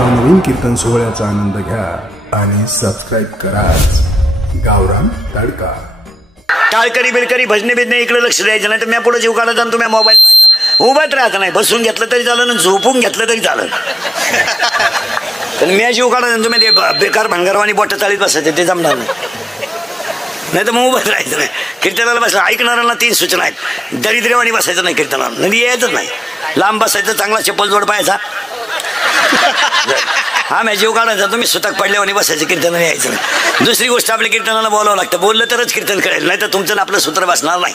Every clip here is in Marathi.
नवनवीन कीर्तन सोहळ्याचा आनंद घ्या आणि सबस्क्राईब करा गावरान तडका। टाळकरी बिळकरी भजने बिजने इकडे लक्ष द्यायचं नाही तर मी पुढे जीव काढायचा आणि तुम्ही मोबाईल पाहायचा। उभाच राहायचं नाही, बसून घेतलं तरी चालेल आणि झोपून घेतलं तरी चालेल, पण मी जीव काढायचा तुम्ही ते बेकार भंगारवाणी बोट चाळीत बसायचे ते जमणार नाही तर मग उभाच राहायचं नाही। कीर्तनाला बसला ऐकणाऱ्यांना 3 सूचना आहेत। दरिद्रवाणी बसायचं नाही कीर्तनाला, नाही यायचंच नाही। लांब बसायचं, चांगला चप्पल जोड पाहायचा, हा मी जीव काढायचा, तुम्ही सुतक पडल्यावानी बसायचं, कीर्तनाला यायचं नाही। दुसरी गोष्ट आपल्या कीर्तनाला बोलावं लागतं, बोललं तरच कीर्तन कळेल, नाही तर तुमचं आपलं सूत्र बसणार नाही,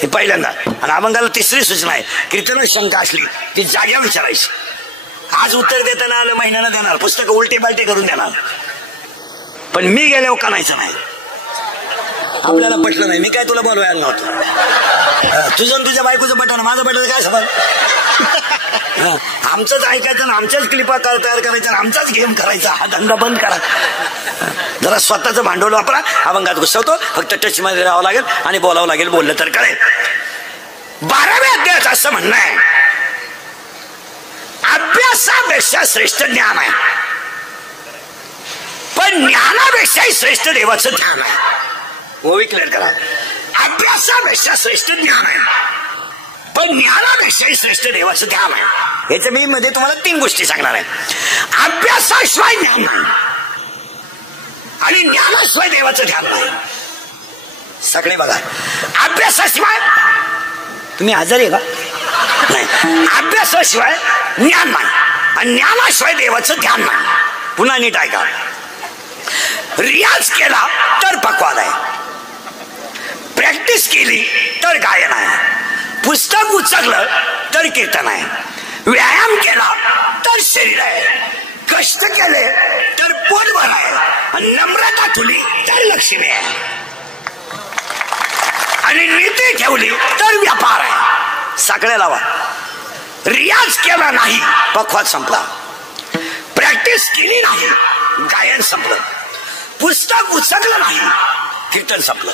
हे पहिल्यांदा। आणि अभंगाला 3री सूचना आहे, कीर्तनात शंका असली ती जाग्यावर विचारायची। आज उत्तर देताना आलं महिन्यानं देणार, पुस्तकं उलटे बालटे करून देणार, पण मी गेल्यावर कानायचं नाही। आपल्याला पटलं नाही, मी काय तुला बोलवायला नव्हतं, तुझं तुझ्या बायकोचं पटलं, माझं पटलं काय सवाल? आमचंच ऐकायचं ना, आमच्याच क्लिपा तयार करायच्या, आमचाच गेम करायचा, हा धंदा बंद करा। जरा स्वतःचं भांडवल वापरा, अभंगात घुसवतो, फक्त टच मध्ये राहावं लागेल आणि बोलावं लागेल, बोललं तर कळेल। 12व्या अध्यायाचं असं म्हणणं आहे, अभ्यासापेक्षा श्रेष्ठ ज्ञान आहे, पण ज्ञानापेक्षाही श्रेष्ठ देवाचं ध्यान आहे। ओवी क्लिअर करा, अभ्यासापेक्षा श्रेष्ठ ज्ञान आहे, पण ज्ञानापेक्षाही श्रेष्ठ देवाचं ध्यान आहे। याच्या मी मध्ये तुम्हाला 3 गोष्टी सांगणार आहे। अभ्यासाशिवाय ज्ञान नाही आणि ज्ञानाशिवाय देवाचं ध्यान नाही। सगळे बघा, अभ्यासाशिवाय तुम्ही आजारी आहे का? नाही, अभ्यासाशिवाय ज्ञान नाही आणि ज्ञानाशिवाय देवाचं ध्यान नाही। पुन्हा नीट ऐका, रियाज केला तर पक्वाद आहे, प्रॅक्टिस केली तर गायन आहे, पुस्तक उचललं तर कीर्तन आहे, व्यायाम केला तर शरीर आहे, कष्ट केले तर पोटभर आहे, आणि नम्रता ठेवली तर लक्ष्मी आहे, आणि नीती ठेवली तर व्यापार आहे। साखळे लावा, रियाज केला नाही पक्वाद संपला, प्रॅक्टिस केली नाही गायन संपलं, पुस्तक उचललं नाही कीर्तन संपलं।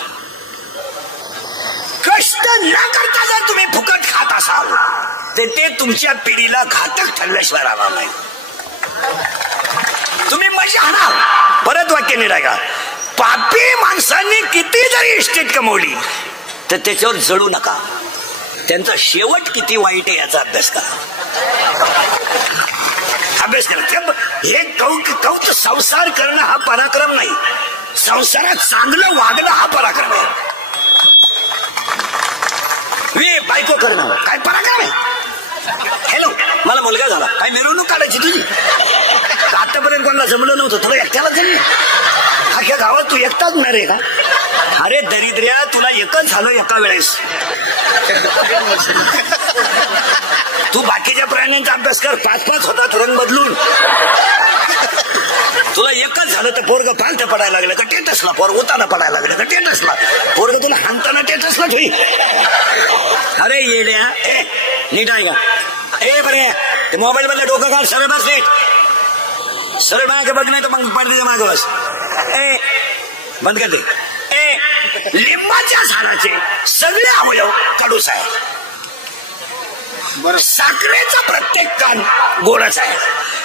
कष्ट न करता जर तुम्ही फुकट खात असाल तर ते तुमच्या पिढीला घातक ठरल्याशिवाय राहणार नाही, तुम्ही मजा आणा। परत वाक्य निरागा, पापी माणसांनी किती जरी इस्टेट कमवली तर त्याच्यावर जळू नका, त्यांचा शेवट किती वाईट आहे याचा अभ्यास करा, अभ्यास करा। हे कौत संसार करणं हा पराक्रम नाही, संसारात चांगलं वागणं हा पराक्रम आहे। बायको करणं काय पराक्रम आहे? हॅलो, मला मुलगा झाला, काय मिरवणूक काढायची तुझी? आतापर्यंत कोणाला जमलं नव्हतं, तुला एकट्याला जमलं? अख्ख्या गावात तू एकटाच होणार आहे का? अरे दरिद्र्या, तुला एकच झालं एका वेळेस, तू बाकीच्या प्राण्यांचा अभ्यास कर, 5-5 होतात रंग बदलून, तुला एकच झालं तर पोरग पालथ पडायला लागलं का टेटसला, पोरग उताना पडायला लागलं का टेटसला, पोरग तुला हाणताना टेटसला ठेवी। अरे येड्या, नीट आहे का? ए बरे, मोबाईल मधलं डोकं काढ, सरळ बस, सरळ मागे बघ, नाही तर मग पडद्याच्या मागे बस, बंद कर दे। लिंबाच्या झाडाचे सगळे अवयव कडूस आहे, बरं, साखरेचा प्रत्येक कण गोडच आहे,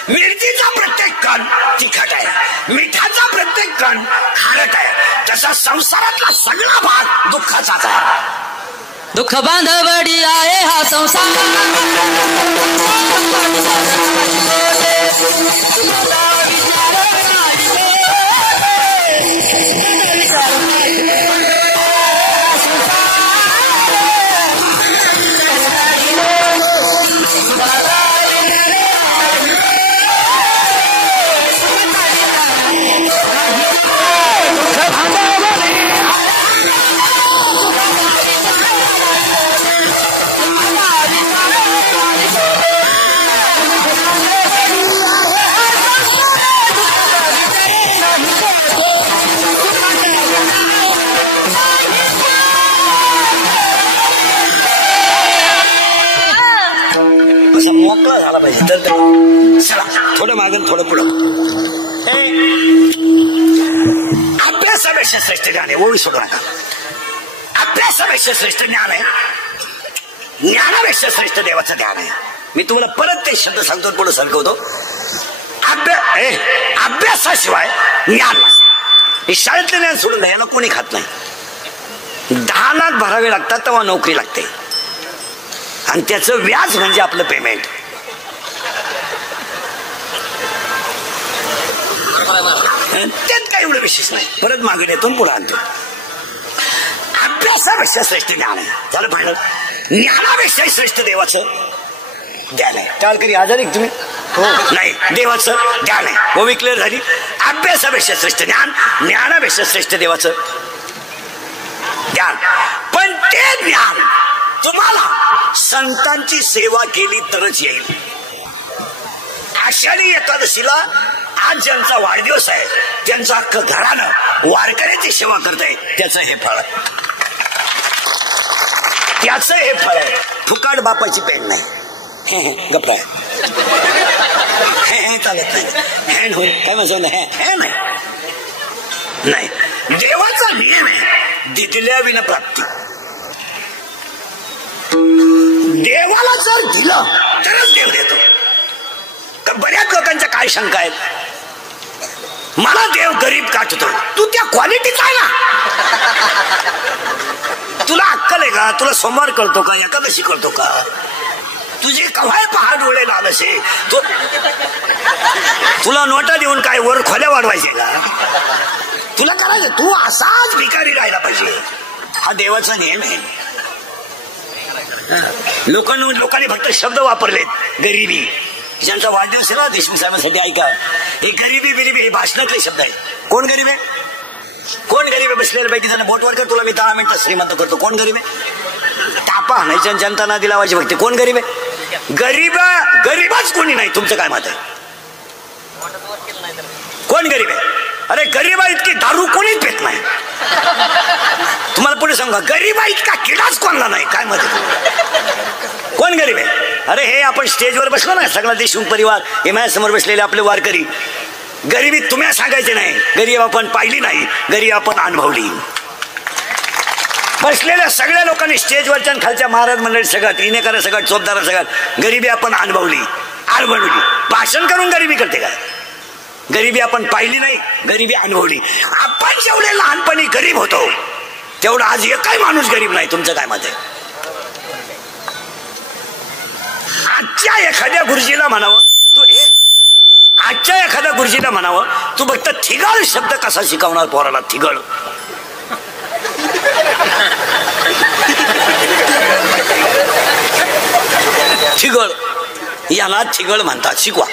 मिरचीचा प्रत्येक कण तिखट आहे, मिठाचा प्रत्येक कण खारट आहे, तसा संसारातला सगळा भाग दुःखाचाच आहे। दुःख बांधवडी आहे हा संसार, मोकळा झाला पाहिजे, तर चला थोडं मागून थोडं पुढं। अभ्यासापेक्षा श्रेष्ठ ज्ञान आहे, ओळी सोडू नका। अभ्यासापेक्षा श्रेष्ठ ज्ञान आहे, ज्ञानापेक्षा श्रेष्ठ देवाचं ध्यान आहे। मी तुम्हाला परत ते शब्द सांगतो, पुढे सरकवतो। अभ्यासाशिवाय ज्ञान नाही. हे शाळेतलं ज्ञान सोडून द्यायला कोणी खात नाही. 10 लाख भरावे लागतात तेव्हा नोकरी लागते आणि त्याचं व्याज म्हणजे आपलं पेमेंट. त्यात काही एवढं विशेष नाही. परत मागे देतो पुढे आणतो. अभ्यासापेक्षा श्रेष्ठ ज्ञान आहे. झालं पाहिलं. ज्ञानापेक्षा श्रेष्ठ देवाचं ज्ञान आहे. काल कधी आजारी तुम्ही नाही. देवाचं ज्ञान आहे. ओवी क्लिअर झाली. अभ्यासापेक्षा श्रेष्ठ ज्ञान, ज्ञानापेक्षा श्रेष्ठ देवाचं ज्ञान. पण ते ज्ञान तुम्हाला संतांची सेवा केली तरच येईल. आषाढी एकादशीला आज ज्यांचा वाढदिवस आहे त्यांचं अख्खं घरानं वारकऱ्याची सेवा करताय. त्याचं हे फळ, त्याचं हे फळ आहे. फुकाट बापाची पेन नाही. गप्पा हे चालत नाही. हॅन्ड होईल काय म्हणतो हे नाही. देवाचा नियम आहे दिल्या विना प्राप्ती. देवाला जर दिलं तरच देव देतो. बऱ्याच लोकांच्या काय शंका आहेत. मला देव गरीब काटतो. तू त्या क्वालिटीचा आहे ना. तुला अक्कल आहे का? तुला सोमवार कळतो का? एकादशी कळतो का? तुझे कव्हाय पहाड डोळे लालसे. तुला नोटा देऊन काय वर खोल्या वाढवायचे का? तुला करायचं तू असाच भिकारी राहायला पाहिजे. हा देवाचा नियम आहे. लोकांनी फक्त शब्द वापरलेत. गरिबी, ज्यांचा वाढदिवस आहे ना देशमुख साहेबांसाठी ऐका. हे गरिबी बिरिबी हे भाषणातले शब्द आहेत. कोण गरीब आहे? कोण गरीब आहे? बसलेल्या पैकी जण बोटवर कर. तुला मी 10 मिनिटं श्रीमंत करतो. कोण गरीब आहे? तापा आणायच्या जनता नादी लावायची फक्त. कोण गरीब आहे? गरीबच कोणी नाही. तुमचं काय मत आहे? कोण गरीब आहे? अरे गरीबा इतकी दारू कोणीच पेत नाही. तुम्हाला पुढे सांगा गरीबा इतका किडाच कोणला नाही. काय मत आहे? कोण गरीब आहे? अरे हे आपण स्टेजवर बसलो ना सगळा देशमुख परिवार, हे माझ्यासमोर बसलेले आपले वारकरी. गरिबी तुम्हाला सांगायचे नाही. गरीब आपण पाहिली नाही, गरीब आपण अनुभवली. बसलेल्या सगळ्या लोकांनी स्टेजवरच्या खालच्या महाराज मंडळी सगळ्यात, इनेकरा सगळ्यात, चोपदारा सगळ्यात गरीबी आपण अनुभवली. भाषण करून गरिबी करते का? गरिबी आपण पाहिली नाही, गरिबी अनुभवली. आपण जेवढे लहानपणी गरीब होतो तेवढा आज एकही माणूस गरीब नाही. तुमचं काय मत आहे? आजच्या एखाद्या गुरुजीला म्हणावं तू आजच्या एखाद्या गुरुजीला म्हणावं तू फक्त थिगळ शब्द कसा शिकवणार पोराला? थिगळ थिगळ याला थिगळ म्हणतात. शिकवा.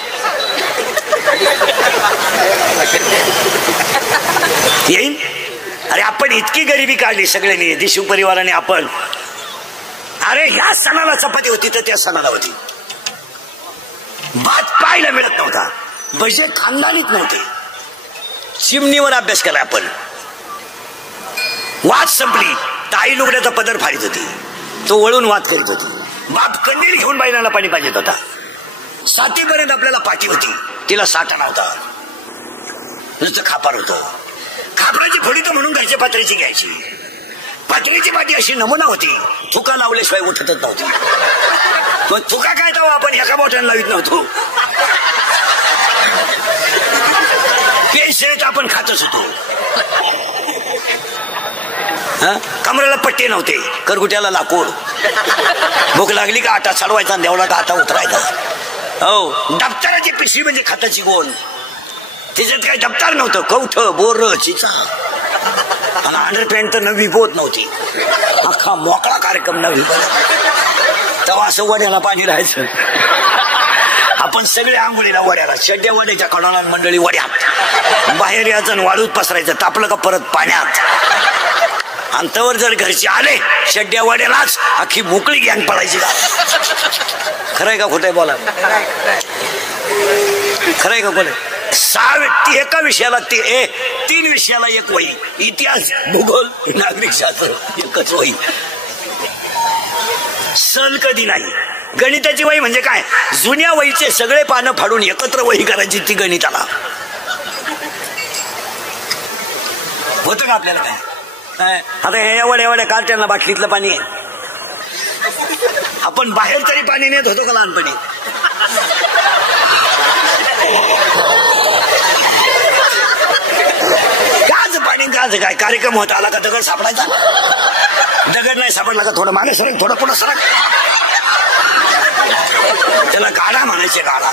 येईल. अरे आपण इतकी गरिबी काढली सगळ्यांनी देशमुख परिवाराने. आपण अरे ह्या सणाला चपाती होती तर त्या सणाला होती. भात पाहायला मिळत नव्हता. भजे खानदानीत नव्हते. चिमणीवर अभ्यास केला आपण. वाद संपली. ताई लुगड्याचा पदर फाडीत होती. तो वळून वाद करीत होती. बाप कंदील घेऊन बायलांना पाणी पाहिजेत होता. 7वीपर्यंत आपल्याला पाठी होती. तिला साठा नव्हता. नुसतं खापर होतं. खापराची फोडी तर म्हणून घरच्या पात्रीची घ्यायची. पातळीची पाठी अशी नमुना होती. थुका लावल्याशिवाय उठतच नव्हती. पण थुका काय तेव्हा आपण एका बोटाने लावित नव्हतो. पेशेट आपण खातच होतो. कमरेला पट्टे नव्हते. करगुट्याला लाकूड. भूक लागली का आटा चढवायचा, देवला का आटा उतरायचा. हो दप्तराची पिशवी म्हणजे खाताची गोल. त्याच्यात काही दप्तर नव्हतं. कवठ बोर चिचा आणि अंडरपॅन्ट तर नवी बोत नव्हती. अख्खा मोकळा कार्यक्रम नवी. तेव्हा असं वड्याला पाणी राहायचं. आपण सगळे आंघोळीला वड्याला, चड्ड्या वड्याच्या कडोना मंडळी वड्यात. बाहेर यायचं वाळूत पसरायचं. तापलं का परत पाण्यात. आणि तवर जर घरचे आले चड्ड्या वड्यालाच अख्खी मोकळी गँग पडायची का? खरंय का खोटंय बोला? खरंय का खोटंय? 6 व्यक्ती एका विषयाला 3 विषयाला एक वही. इतिहास, भूगोल, नागरिक शास्त्र एकच वही. सण कधी नाही. गणिताची वही म्हणजे काय? जुन्या वहीचे सगळे पानं फाडून एकत्र वही करायची. ती गणिताला होतं का आपल्याला? काय आता हे एवढ्या कार्ट्यांना बाटलीतलं पाणी आहे. आपण बाहेर तरी पाणी नेत होतो का लहानपणी? काय काय कार्यक्रम होता आला का दगड सापडायचा, दगड नाही सापडला का थोडं मागे सरक थोडं पुढं सरक, त्याला गाडा म्हणायचे, गाडा.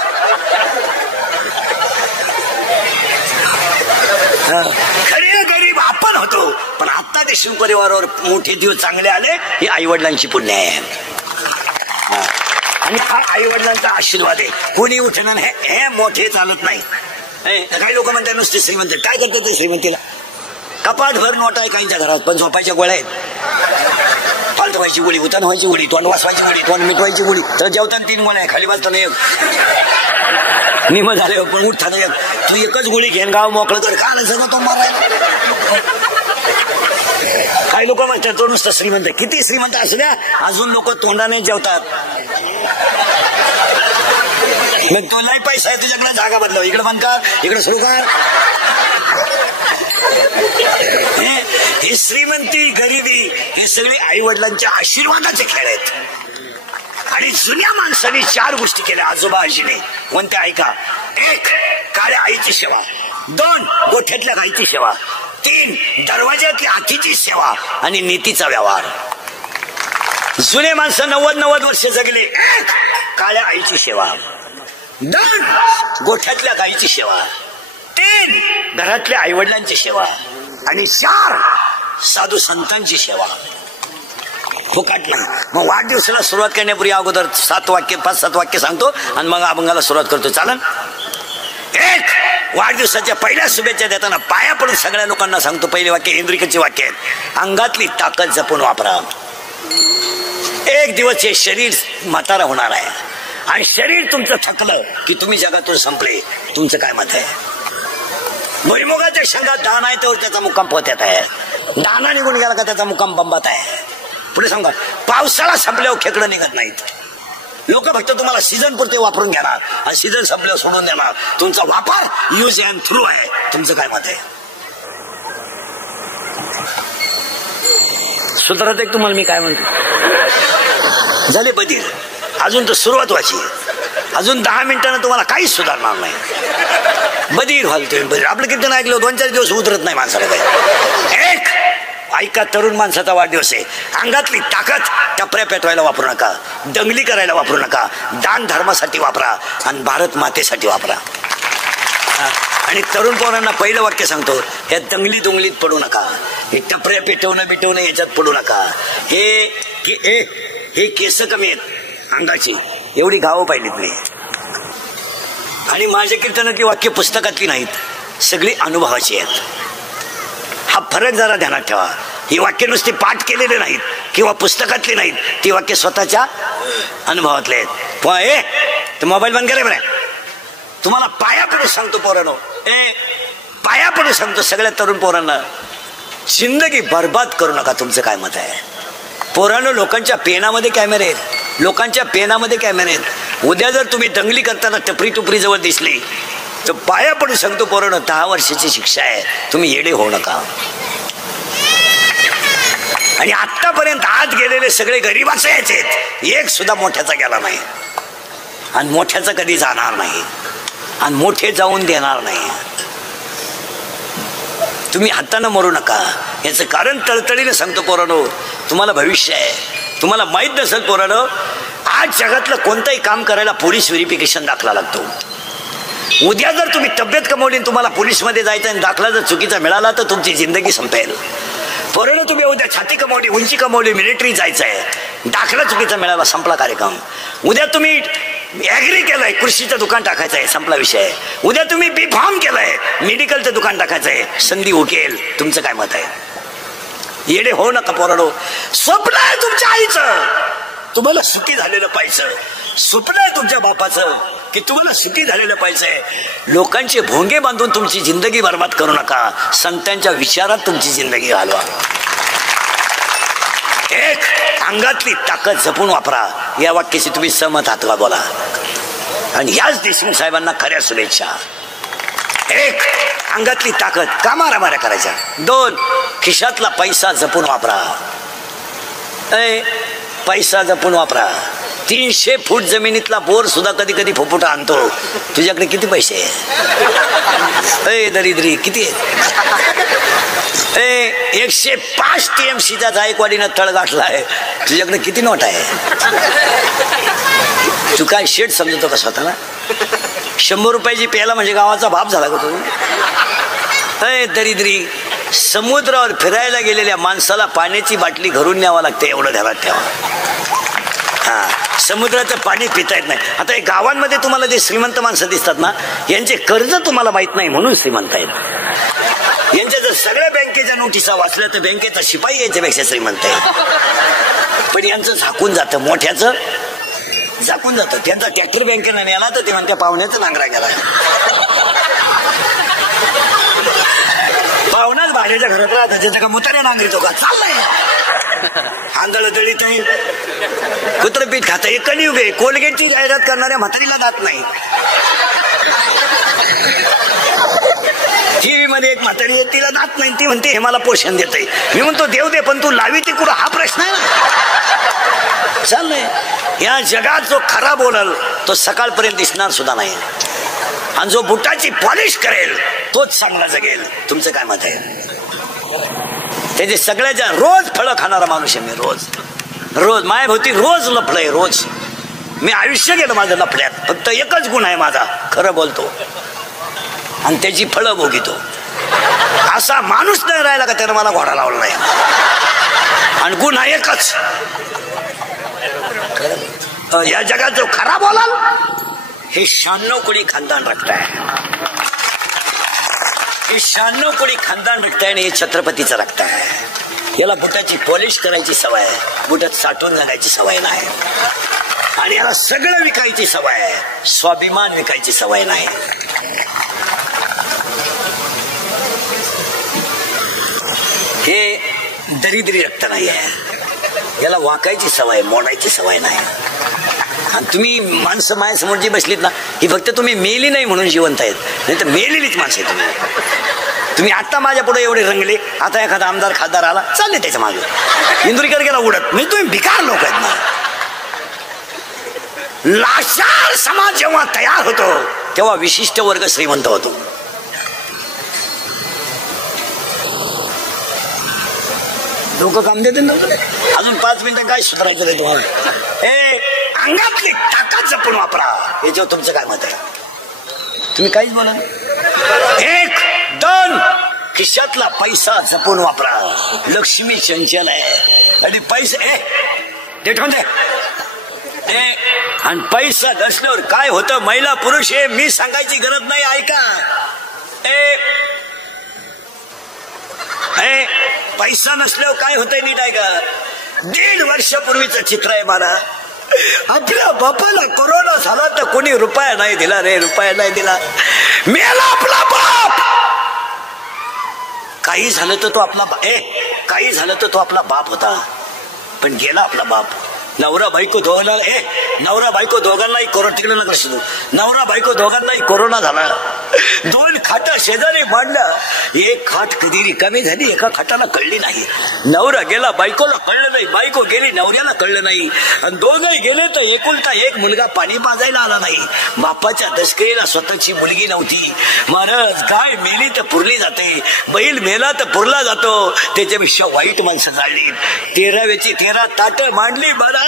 खरे गरीब आपण होतो, पण आता ते शिवपरिवारावर मोठे दिवस चांगले आले, हे आई वडिलांची पुण्य आहे. आणि हा आई वडिलांचा आशीर्वाद आहे. कोणी उठणं हे मोठे चालत नाही. काही लोक म्हणतात नुसते श्रीमंत, काय करतात ते श्रीमंतीला, कपाट भर नोट आहे काहींच्या घरात, पण झोपायच्या गोळ्या आहेत. पालत व्हायची गोळी, उतान व्हायची गोळी, तोंड वाचवायची गोळी, तोंड मिटवायची गोळी, तर जेवताना 3 गोळ्या आहे, खाली बसताना एक, निम झाले पण उठताना एक. तू एकच गोळी घेऊन गाव मोकळं कर, का नाही सगळं तो मारायला. काही लोक म्हणतात तो नुसतं श्रीमंत, किती श्रीमंत असू द्या अजून लोक तोंडाने जेवतात. मग तुलाही पैसा आहे, तुझ्याकडे जागा बदलव, इकडे बंद कर, इकडे सुरू कर. हे श्रीमंती गरिबी हे सगळे आई वडिलांच्या आशीर्वादाचे खेळ आहेत. आणि जुन्या माणसाने 4 गोष्टी केल्या आजोबा आजीने. कोणत्या ऐका. 1. काळ्या आईची सेवा. 2. गोठ्यातल्या गाईची सेवा. 3. दरवाज्यातल्या हातीची सेवा आणि नीतीचा व्यवहार. जुने माणसं 90 वर्ष जगले. 1. काळ्या आईची सेवा. 2. गोठ्यातल्या गाईची सेवा. 3. घरातल्या आईवडिलांची सेवा. आणि 4. साधू संतांची सेवा. फुकाटला. मग वाढदिवसाला सुरुवात करण्यापूर्वी अगोदर 5-7 वाक्य सांगतो आणि मग अभंगाला सुरुवात करतो, चालन. 1. वाढदिवसाच्या पहिल्या शुभेच्छा देताना पाया पडून सगळ्या लोकांना सांगतो, पहिले वाक्य इंद्रिकचे वाक्य आहेत. अंगातली ताकद जपून वापरा. एक दिवस हे शरीर म्हातारा होणार आहे आणि शरीर तुमचं थकलं की तुम्ही जगातून संपले. तुमचं काय मत आहे. भुईमुगाच्या शेंगात दाना आहे तर त्याचा मुक्काम पोत्यात आहे, दाना निघून गेला का त्याचा मुक्काम बंबात आहे. पुढे सांगा. पावसाळा संपल्यावर खेकडं निघत नाहीत. लोक फक्त तुम्हाला सीझन पुरते वापरून घेणार आणि सीझन संपल्यावर सोडून देणार. तुमचा वापर यूज अँड थ्रू आहे. तुमचं काय मत आहे. सुधारत आहे तुम्हाला मी काय म्हणतो. झाले बधीर. अजून तर सुरुवात व्हायची. अजून 10 मिनिटांना तुम्हाला काहीच सुधारणार नाही. बधीर व्हाल तुम्ही. बधीर आपलं कीर्तन ऐकलं 2-4 दिवस उतरत नाही माणसाला काही. 1. ऐका, तरुण माणसाचा वाढदिवस आहे. अंगातली ताकद टपऱ्या पेटवायला वापरू नका, दंगली करायला वापरू नका. दान धर्मासाठी वापरा आणि भारत मातेसाठी वापरा. आणि तरुण पोरांना पहिलं वाक्य सांगतो, या दंगली दोंगलीत पडू नका. हे टपऱ्या पेटवणं याच्यात पडू नका. हे केस कमी आहेत अंगाची, एवढी गावं पाहिलीत मी. आणि माझ्या कीर्तनातली वाक्य पुस्तकातली नाहीत, सगळी अनुभवाची आहेत. हा फरक जरा ध्यानात ठेवा. ही वाक्य नुसती पाठ केलेले नाहीत किंवा पुस्तकातली नाहीत, ती वाक्य स्वतःच्या अनुभवातले आहेत. तू मोबाईल बंद करे बरं. तुम्हाला पाया पडून सांगतो पोरांनो, पाया पडून सांगतो सगळ्या तरुण पोरांना, जिंदगी बर्बाद करू नका. तुमचं काय मत आहे. पोरांनो, लोकांच्या पेनामध्ये कॅमेरे आहेत, लोकांच्या पेनामध्ये कॅमेरे आहेत. उद्या जर तुम्ही दंगली करताना टपरी जवळ दिसली तर पाया पडून सांगतो पोरांनो, 10 वर्षाची शिक्षा आहे. तुम्ही येडे होऊ नका. आणि आतापर्यंत आत गेलेले सगळे गरीबाचे याचे, एक सुद्धा मोठ्याचा गेला नाही आणि मोठ्याचा कधी जाणार नाही आणि मोठे जाऊन देणार नाही. तुम्ही हाताने मरू नका. याचं कारण तळतळीने सांगतो पोरांनो, तुम्हाला भविष्य आहे. तुम्हाला माहित नसेल पोरांनो, आज जगातलं कोणतंही काम करायला पोलीस व्हेरिफिकेशन दाखला लागतो. उद्या जर तुम्ही तब्येत कमवली, तुम्हाला पोलीसमध्ये जायचं आणि दाखला जर चुकीचा मिळाला तर तुमची जिंदगी संपेल. पोरांनो, तुम्ही उद्या छाती कमवली, उंची कमवली, मिलिटरी जायचं आहे, दाखला चुकीचा मिळाला, संपला कार्यक्रम. उद्या तुम्ही ऍग्री केलंय, कृषीचं दुकान टाकायचं आहे, संपला विषय. उद्या तुम्ही बी फार्म केलंय, मेडिकलचं दुकान टाकायचं आहे, संधी हुकेल. तुमचं काय मत आहे. येडे हो नका पोरांनो. स्वप्न आहे तुमच्या आईचं, तुम्हाला सुखी झालेलं पाहिजे. स्वप्न आहे तुमच्या बापाचं की तुम्हाला सुखी झालेलं पाहिजे. लोकांचे भोंगे बांधून तुमची जिंदगी बर्बाद करू नका. संतांच्या विचारात तुमची जिंदगी घालवा. 1. अंगातली ताकद जपून वापरा. या वाक्याशी तुम्ही सहमत आहात का बोला. आणि याच देशमुख साहेबांना खऱ्या शुभेच्छा. 1. अंगातली ताकद, का मारामाऱ्या करायच्या. 2. खिशातला पैसा जपून वापरा. पैसा जपून वापरा. 300 फूट जमिनीतला बोर सुद्धा कधी कधी फुफुटा आणतो. तुझ्याकडे किती पैसे आहे दरिद्री? किती? 105 TMCचा जायकवाडीनं तळ गाठला आहे. तुझ्याकडे किती नोट आहे? तू काय शेट समजतो का स्वतःला? 100 रुपयाची प्यायला म्हणजे गावाचा बाप झाला का तू? दरिद्री, समुद्रावर फिरायला गेलेल्या माणसाला पाण्याची बाटली घरून न्यावं लागते, एवढं ध्यानात ठेवा. हा, समुद्राचं पाणी पिता येत नाही. आता हे गावांमध्ये तुम्हाला जे श्रीमंत माणसं दिसतात ना, यांचे कर्ज तुम्हाला माहित नाही म्हणून श्रीमंत आहेत. यांच्या जर सगळ्या बँकेच्या नोटिसा वाचल्या तर बँकेचा शिपाई यांच्यापेक्षा श्रीमंत आहे. पण यांचं झाकून जातं, मोठ्याचं झाकून जातं. त्यांचा ट्रॅक्टर बँकेनं नेला तर ते म्हणत्या पाहुण्याचं नांगरा गेला. पाहुणाच भाड्याच्या घरात राहतं, त्याच्या का मुताऱ्या नांगरितो का? चाललंय आंधळ दळीत नाही, कुत्र पीठ खातं. एक कलियुग आहे. कोलगेटची जाहिरात करणाऱ्या म्हातारीला जात नाही. टीव्ही मध्ये एक म्हातारी आहे, तिला जात नाही. ती म्हणते हे मला पोषण देतंय. मी म्हणतो देव दे, पण तू लावी ती कुठं? हा प्रश्न आहे ना. चाललंय. या जगात जो खरा बोलल तो सकाळपर्यंत दिसणार सुद्धा नाही, आणि जो बुटाची पॉलिश करेल तोच चांगला जगेल. तुमचं काय मत आहे? त्याचे सगळ्याच्या रोज फळं खाणारा माणूस आहे मी. रोज मायाभोवती रोज लफडय. रोज मी आयुष्य गेलं माझं लफड्यात. फक्त एकच गुण आहे माझा, खरं बोलतो आणि त्याची फळं भोगितो. असा माणूस नाही राहिला का त्यानं मला घोडा लावला नाही. आणि गुण हा एकच. या जगात जो खरा बोलाल हे 96 कोणी खानदान रक्ताय. हे 96 कोणी खानदान रक्ताय आणि हे छत्रपतीचं रक्त आहे. याला बुटाची पॉलिश करायची सवय आहे, बुटात साठवून घालायची सवय नाही. आणि याला सगळं विकायची सवय आहे, स्वाभिमान विकायची सवय नाही. हे दरिद्री रक्त नाही आहे. याला वाकायची सवय, मोडायची सवय नाही. आणि तुम्ही माणसं माझ्यासमोर जी बसलीत ना, ही फक्त तुम्ही मेली नाही म्हणून जिवंत आहेत, नाही तर मेलेलीच माणसं आहे. तुम्ही आता माझ्या पुढे एवढे रंगले. आता एखादा आमदार खासदार आला, चालले त्याच्या मागे. इंदुरीकर गेला उडत. म्हणजे तुम्ही भिकार लोक आहेत ना. लाचार समाज जेव्हा तयार होतो तेव्हा विशिष्ट वर्ग श्रीमंत होतो. लोक काम देते नव्हतं. अजून 5 मिनिटं काय सुधारायचं नाही तुम्हाला? अंगातली ताकद जपून वापरा. याच्यावर तुमचं काय मत आहे? तुम्ही काहीच बोला. 1, 2 खिशातला पैसा जपून वापरा. लक्ष्मी चंचल आहे आणि पैसे ठेवून दे. आणि पैसा नसल्यावर काय होतं, महिला पुरुष हे मी सांगायची गरज नाही. ऐका. पैसा नसल्यावर काय होतंय नीट ऐका. 1.5 वर्षापूर्वीचं चित्र आहे मला. आपल्या बापाला कोरोना झाला तर कोणी रुपया नाही दिला रे, रुपया नाही दिला. मेला आपला बाप. काही झालं तर तो आपला बाप होता, पण गेला आपला बाप. नवरा बायको दोघांनाही कोरोना, तिकडे नका शिजू. नवरा बायको दोघांनाही कोरोना झाला. 2 खाटा शेजारी मांडल्या. एक खाट कधी रिकामी झाली, एका खाटाला कळली नाही. नवरा गेला, बायकोला कळलं नाही. बायको गेली, नवऱ्याला कळलं नाही. आणि दोघंही गेले तर एकुलता एक मुलगा पाणी पाजायला आला नाही. बापाच्या दशकरीला स्वतःची मुलगी नव्हती. महाराज, गाय मेली तर पुरली जाते, बैल मेला तर पुरला जातो. त्याच्यापेक्षा वाईट माणसं जाळली. 13वेची 13 ताटं मांडली. मला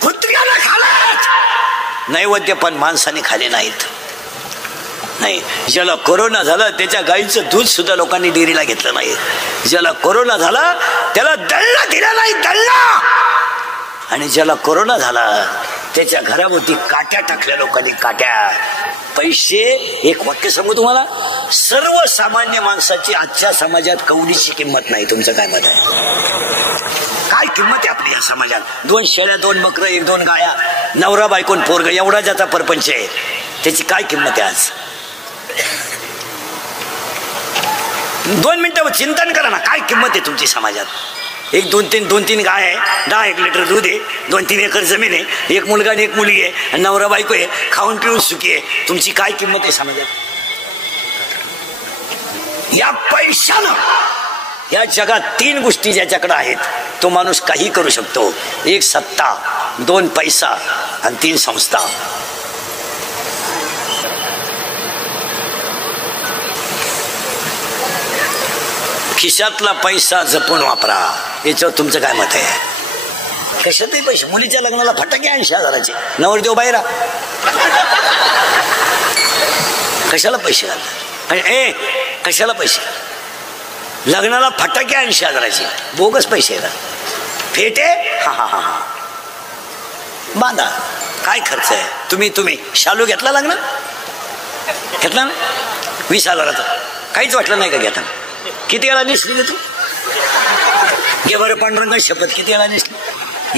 कुत्र्याला खालात नैवेद्य, पण माणसाने खाले नाहीत. नाही, ज्याला कोरोना झाला त्याच्या गाईचं दूध सुद्धा लोकांनी डेअरीला घेतलं नाही. ज्याला कोरोना झाला त्याला दळणं दिलं नाही, दळणं. आणि ज्याला कोरोना झाला त्याच्या घराभोवती काट्या टाकल्या लोकांनी, काट्या. पैसे, एक वाक्य सांगू तुम्हाला, सर्वसामान्य माणसाची आजच्या समाजात कवडीची किंमत नाही. तुमचं काय मत आहे? काय किंमत आहे आपली या समाजात? 2 शेळ्या, 2 बकरं, 1-2 गाया, नवरा बायकोन पोरग, एवढा ज्याचा परपंच आहे, त्याची काय किंमत आहे आज? 2 मिनिटं चिंतन करा ना, काय किंमत आहे तुमची समाजात? 2-3 गाय आहे, 10-1 लिटर दूध आहे, 2-3 एकर जमीन आहे, 1 मुलगा आणि 1 मुलगी आहे, आणि नवरा बायको आहे, खाऊन पिऊन सुखी आहे. तुमची काय किंमत आहे समाजात? या पैशानं या जगात 3 गोष्टी ज्याच्याकडे आहेत तो माणूस काही करू शकतो. 1 सत्ता, 2 पैसा आणि 3 संस्था. खिशातला पैसा जपून वापरा. याच्यावर तुमचं काय मत आहे? कशातही पैसे. मुलीच्या लग्नाला फटाके 80,000चे, नवरदेव बाहेर. कशाला पैसे घालतात? कशाला पैसे? लग्नाला फटाके 80,000चे, बोगस पैसे येतात. फेटे हा बांधा. काय खर्च आहे? तुम्ही शालू घेतला लग्न? घेतला ना? 20,000चा. काहीच वाटलं नाही का घेताना? किती वेळा नेसली गे तू? घे बरं पांडुरंगा शपथ, किती वेळा नेसली?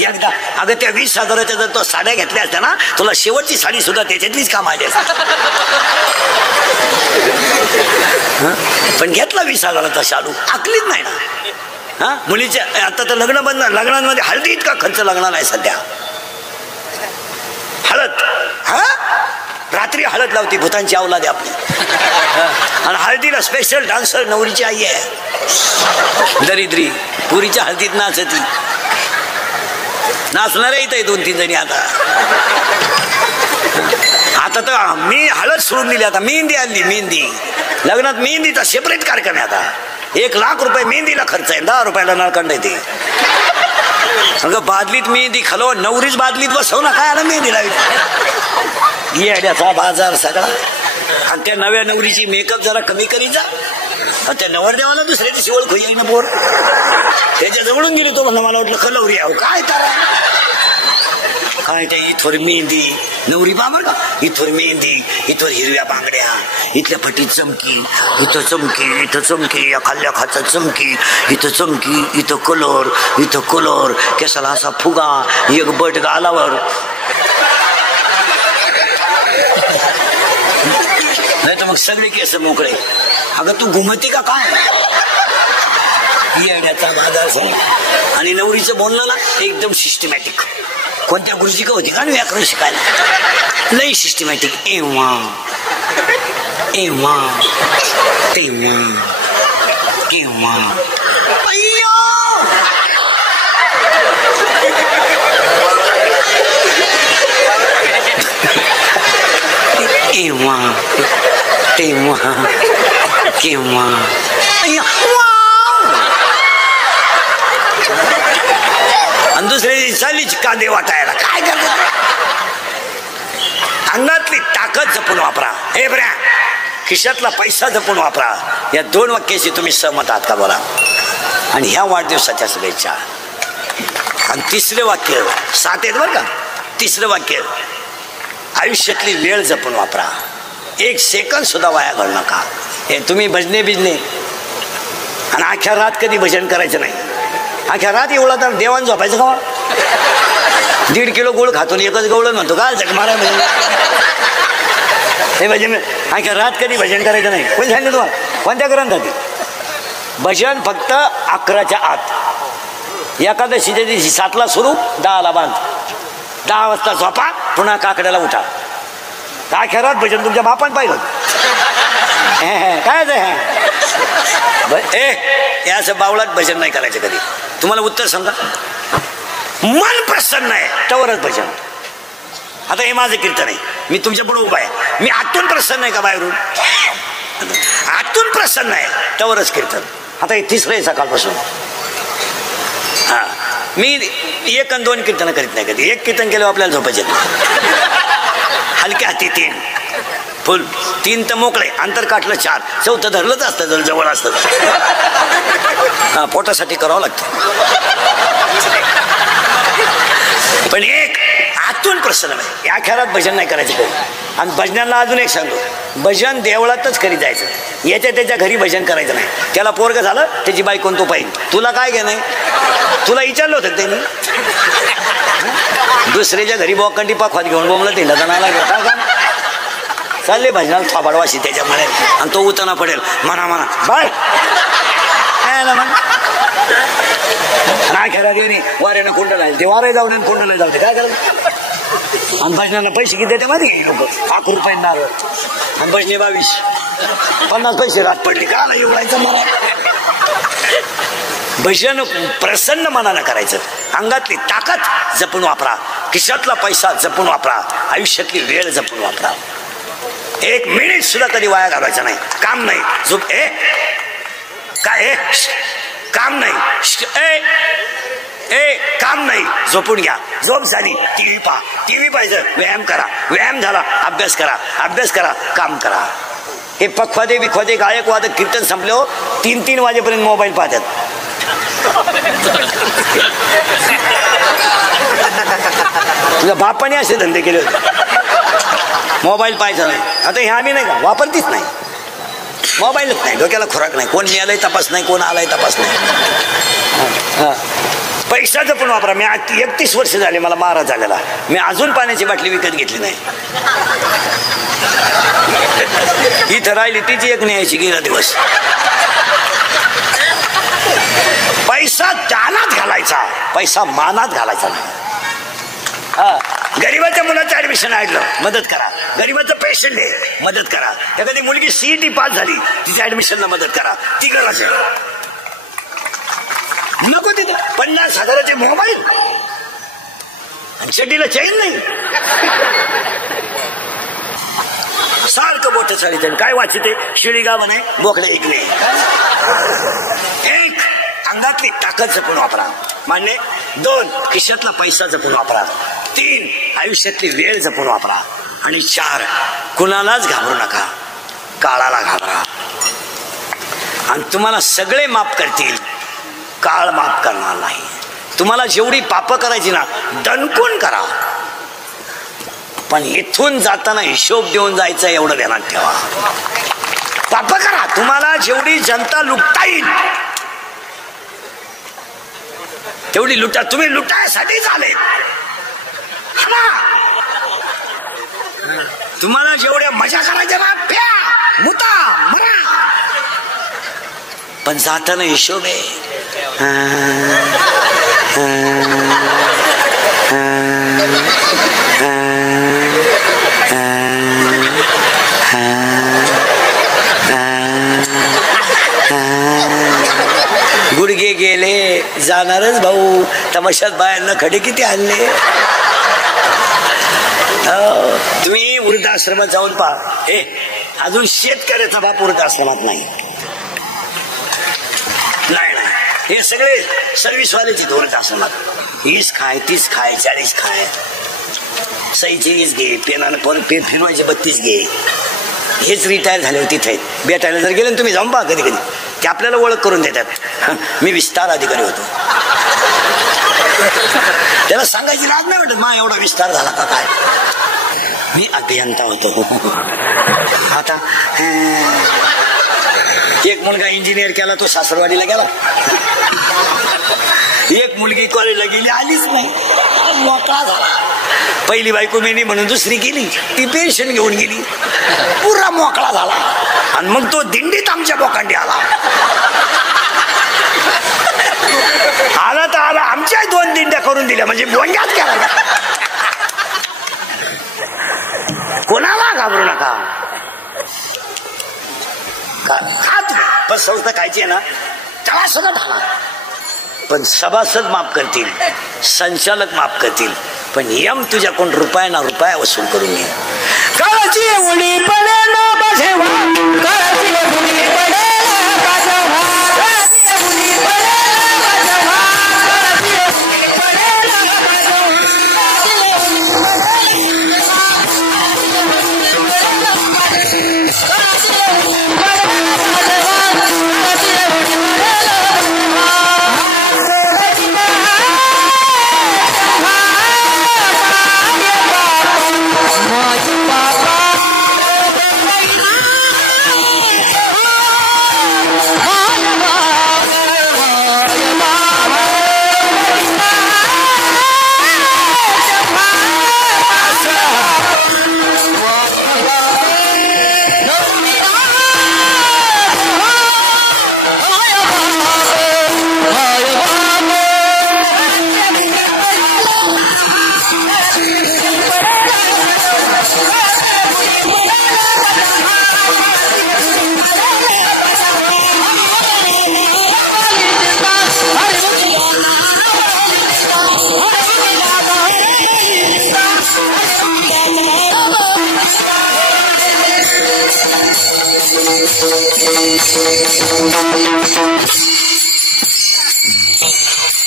एकदा. अगं त्या 20,000च्या जर तो साड्या घेतल्या असत्या ना, तुला शेवटची साडी सुद्धा त्याच्यातलीच काम आली असते. पण घेतला 20,000चा शालू, आकलीच नाही ना. हा, मुलीच्या आता तर लग्न बंद. लग्नांमध्ये हळदी इतका खर्च लागणार नाही सध्या. हळद, हा रात्री हळद लावती भूतांची अवलाद आपली. आणि हळदीला स्पेशल डान्सर नवरीची आई आहे. दरिद्री पुरीच्या हळदीत नाचती. नाचणार आहे इथे 2-3 जणी. आता तर मी हळद सोडून दिली. आता मेहंदी आणली. मेहंदी लग्नात मेहंदीचा सेपरेट कार्यक्रम आहे. आता 1 लाख रुपये मेहंदीला खर्च आहे. 10 रुपयाला नळकंड येते. अगं बादलीत मेहंदी खलो, नवरीच बादलीत बसव ना. काय आला मेहंदी लावी? येड्याचा बाजार सगळा. आणि त्या नव्या नवरीची मेकअप जरा कमी करीचा. त्या नवरदेवाला दुसऱ्या दिवशी ओळखू येई ना पोर. त्याच्या जवळून गेली तो. मला वाटलं खलवरी आहो काय करा. काय त्या इथवर मेहंदी नवरी बाबा का. इथवर मेहंदी, इथवर हिरव्या बांगड्या, इथल्या फटीत चमकी, इथं चमकी, इथं चमकी, या खाल्ल्या खाचा चमकी, इथं चमकी, इथं कलर, केसाला असा फुगा, एक बट गालावर. नाही तर मग सगळे केस मोकळे. अगं तू घुमती का काय? येण्याचा बाजार. आणि नवरीचं बोलणं ना एकदम सिस्टमॅटिक. कोणत्या गुरुजी का होती का व्याकरण शिकायला? लई सिस्टमॅटिक. एव्हा तेव्हा केव्हा एव्हा तेव्हा केव्हा. आणि दुसऱ्या चालीच कांदे वाटायला. काय करणार? अंगातली ताकद जपून वापरा. हे बऱ्या खिशातला पैसा जपून वापरा. या 2 वाक्याशी तुम्ही सहमत आहात का बोला? आणि ह्या वाढदिवसाच्या शुभेच्छा. आणि 3रं वाक्य 7 आहेत बरं का. 3रं वाक्य आयुष्यातली वेळ जपून वापरा. 1 सेकंद सुद्धा वाया घालू नका. हे तुम्ही भजने बिजने आणि अख्ख्या रात कधी भजन करायचं नाही. अख्ख्या रात एवढा तर देवान झोपायचं का? 1.5 किलो गुळ खातो 1च गवळण म्हणतो का जग मारा भजन. हे भजन अख्ख्या रात कधी भजन करायचं नाही. कोणी सांगितलं तुम्हाला? कोणत्या ग्रंथात? भजन फक्त 11च्या आत. एकादशीच्या दिवशी 7ला सुरू, 10ला बांध. 10 वाजता झोपा, पुन्हा काकड्याला उठा. अख्ख्या रात भजन तुमच्या बापान पाहिलं. काय असं बावळात भजन नाही करायचं कधी. तुम्हाला उत्तर सांगा. मन प्रसन्न आहे तवरच भजन. आता हे माझं कीर्तन आहे. मी तुमच्या पुढे उभा आहे. मी आतून प्रसन्न आहे का बाहेरून? आतून प्रसन्न आहे तवरच कीर्तन. आता हे 3रं आहे सकाळपासून. हा मी 1 आणि 2 कीर्तन करीत नाही कधी. 1 कीर्तन केलं आपल्याला झोपायचे. हलक्या हाती 3 फुल. 3 तर मोकळे. अंतर काटलं 4. 4थं धरलंच असतं जर जवळ असतं. हा पोटासाठी करावं लागतं. पण 1 आतून प्रसन्न आहे. या खेळात भजन नाही करायचं कधी. आणि भजनाला अजून एक सांगतो. भजन देवळातच करी जायचं. त्याच्या घरी भजन करायचं नाही. त्याला पोरग झालं त्याची बाई कोणतो पाहिजे. तुला काय घे नाही? तुला विचारलं होतं त्यांनी? दुसऱ्याच्या घरी बोकंडी पाखवात घेऊन बोमलं तिला जणाला घेता चालले भजनाला थोबाडवाशी त्याच्यामुळे. आणि तो उताना पडेल म्हणा बाळ नाही खेळा देणे. वाऱ्यानं कुंडला ते वारे जाऊ नये कुंडला जाऊ दे. काय करायचं? आणि भजनाला पैसे किती देते माहिती की लोक? 5 रुपये नारळ. आणि भजने 22. 50 पैसे रात पडले का एवढायचं मला. भजन प्रसन्न मनानं करायचं. अंगातली ताकद जपून वापरा, खिशातला पैसा जपून वापरा, आयुष्यातली वेळ जपून वापरा. 1 मिनिट सुद्धा कधी वाया घालवायचा नाही. काम नाही झोप काय काम नाही काम नाही, झोपून घ्या. झोप झाली टीव्ही पहा, टीव्ही पाहिजे, व्यायाम करा, व्यायाम झाला अभ्यास करा, अभ्यास करा, काम करा. हे पखवादे विखवादे गायक वादक कीर्तन संपले हो, 3-3 वाजेपर्यंत मोबाईल पाहतात. तुझ्या बापाने असे धंदे केले होते, मोबाईल पाहायचा नाही. आता हे आम्ही नाही का वापरतीच नाही, मोबाईलच नाही, डोक्याला खुराक नाही, कोण मिळालंय तपास नाही, कोण आलाय तपास नाही. पैसा जपून वापरा. मी 31 वर्ष झाले मला महाराज झालेला, मी अजून पाण्याची बाटली विकत घेतली नाही. इथं राहिली तिची एक न्यायची गेला दिवस. पैसा दानात घालायचा, पैसा मानात घालायचा नाही. गरीबाच्या मुलाचं ऍडमिशन ऐकलं, मदत करा. गरीबाचं पेशंट आहे, मदत करा. एखादी मुलगी CET पास झाली, तिच्या ऍडमिशनला मदत करा. ती करायचं नको तिथे 50,000चे मोबाईल आणि चड्डीला चैन नाही. सारखं मोठं चालित काय वाचते, शिळीगाव म्हणे बोकडे ऐकले. 1 अंगातली ताकद जपून वापरा, मान्य. 2 खिशातला पैसा जपून वापरा. 3 आयुष्यातली वेळ जपून वापरा. आणि 4 कुणालाच घाबरू नका, काळाला घाबरा. आणि तुम्हाला सगळे माफ करतील, काळ माफ करणार नाही. तुम्हाला जेवढी पाप करायची ना दणकून करा, पण इथून जाताना हिशोब देऊन जायचं एवढं ध्यानात ठेवा. पाप करा, तुम्हाला जेवढी जनता लुटता येईल तेवढी लुटा. तुम्ही लुटायसाठी झाले, तुम्हाला जेवढ्या मजा करायच्या ना प्या मुता मरा, पण जाताना हिशोब आहे. गुडघे गेले जाणारच भाऊ, तमाशात बायांना खडे किती आणले. तुम्ही वृद्धाश्रमात जाऊन पहा, अजून शेतकऱ्याचा बाप वृद्धाश्रमात नाही. हे सगळे सर्व्हिसवालेचे वृद्धाश्रमात 20 खाय, 30 खाय, 40 खाय, सईचे 20 घे, पेनानं पण फिरवायचे 32 घे. हेच रिटायर झाले तिथे भेटायला जर गेले तुम्ही जाऊन पहा, कधी कधी ते आपल्याला ओळख करून देतात. मी विस्तार अधिकारी होतो, त्याला सांगायची लाज नाही वाटत मा एवढा विस्तार झाला का काय. मी अभियंता होतो. आता एक मुलगा इंजिनियर केला, तो सासरवाडीला गेला. एक मुलगी कॉलेजला गेली, आलीच नाही, मोकळा झाला. पहिली बायको मेनी म्हणून दुसरी गेली, ती पेन्शन घेऊन गेली, पुरा मोकळा झाला. आणि मग तो दिंडीत आमच्या बोकांडी आला. आला तर आला, आमच्या 2 दिंड्या करून दिल्या, म्हणजे बोंग्यात केला. कोणाला घाबरू नका. पण संस्था खायची आहे ना त्याला सगळं झाला, पण सभासद माफ करतील, संचालक माफ करतील, पण यम तुझ्याकडून रुपया ना रुपया वसूल करून घे. काळाची उडी पडे ना बसेवा, काळाची उडी पडे ना बसेवा, काळाची उडी पडे ना बसेवा, काळाची उडी पडे ना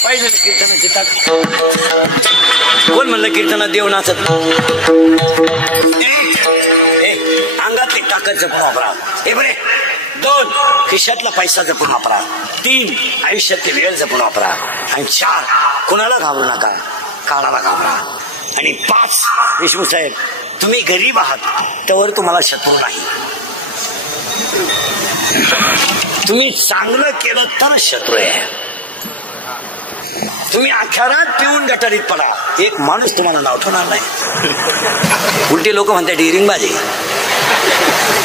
पाहिजे कीर्तनाची ताकद. कोण म्हणलं कीर्तनात देव नाचत? अंगातली ताकद जपून वापरा. हे बरे 2 खिशातला पैसा जपून वापरा. 3 आयुष्यातली वेळ जपून वापरा. आणि 4 कुणाला घाबरू नका, काळाला घाबरा. आणि 5 देशमुख साहेब, तुम्ही गरीब आहात त्यावर तुम्हाला शत्रू नाही. तुम्ही चांगलं केलं तर शत्रू आहे. तुम्ही अख्यारात पिऊन गटारीत पडा, एक माणूस तुम्हाला नाव ठेवणार नाही. उलटे लोक म्हणतात डेरिंगबाजी.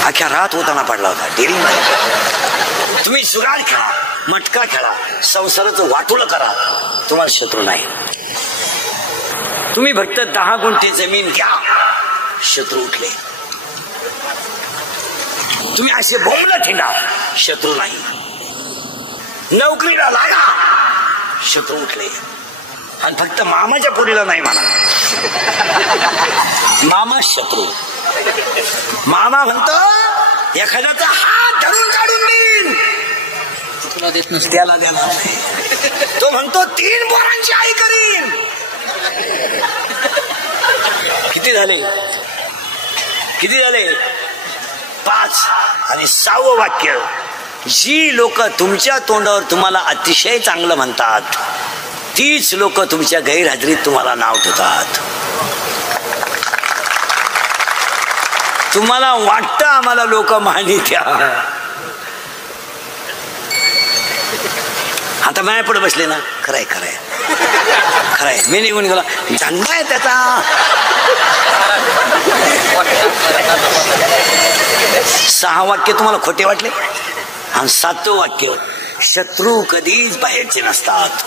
अख्या रात होताना पडला होता डेरिंगबाजी. तुम्ही जुगार खेळा, मटका खेळा, संसाराचं वाटोळं करा, तुम्हाला शत्रू नाही. तुम्ही फक्त 10 गुंठे जमीन घ्या, शत्रू उठले. तुम्ही असे बोंबलं ठेंगा, शत्रू नाही. नोकरीला लागा, शत्रू उठले. आणि फक्त मामाच्या पोरीला नाही म्हणा, मामा शत्रू. मामा म्हणतो एखाद्याचा हात धरून काढून देईन, तुला देत नसते, त्याला देणार नाही. तो म्हणतो 3 पोरांची आई करीन. किती झाले? 5. आणि 6वं वाक्य, जी लोक तुमच्या तोंडावर तुम्हाला अतिशय चांगलं म्हणतात तीच लोक तुमच्या गैरहजेरीत तुम्हाला नाव ठेवतात. तुम्हाला वाटतं आम्हाला लोक मानित्या, आता माझ्या पुढे बसले ना, खरंय खरंय खरंय, मी निघून गेला, धंदा आहे त्याचा. 6 वाक्य तुम्हाला खोटे वाटले. आणि 7वं वाक्य, शत्रू कधीच बाहेरचे नसतात,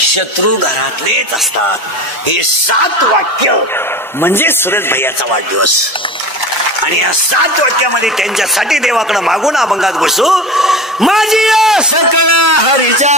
शत्रू घरातलेच असतात. हे 7 वाक्य म्हणजे सुरज भैयाचा वाढदिवस. आणि या 7 वाक्यामध्ये त्यांच्यासाठी देवाकडे मागून अभंगात बसू. माझी सकळा हरीच्या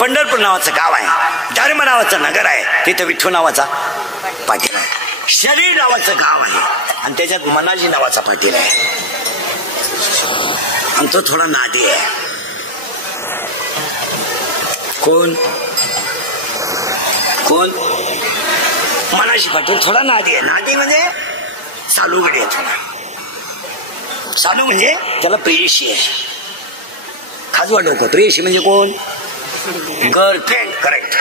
पंढरपूर नावाचं गाव आहे, धर्म नावाचं नगर आहे, तिथं विठ्ठल नावाचा पाटील आहे. शरीर नावाचं गाव आहे आणि त्याच्यात मनाजी नावाचा पाटील आहे आणि तो थोडा नादी आहे. कोण कोण मनाजी पाटील थोडा नादी आहे. नादी म्हणजे चालू गडी आहे थोडा. चालू म्हणजे त्याला प्रेयशी आहे. खाजवा डोकं. प्रेयशी म्हणजे कोण? गर्लफ्रेंड. करेक्ट.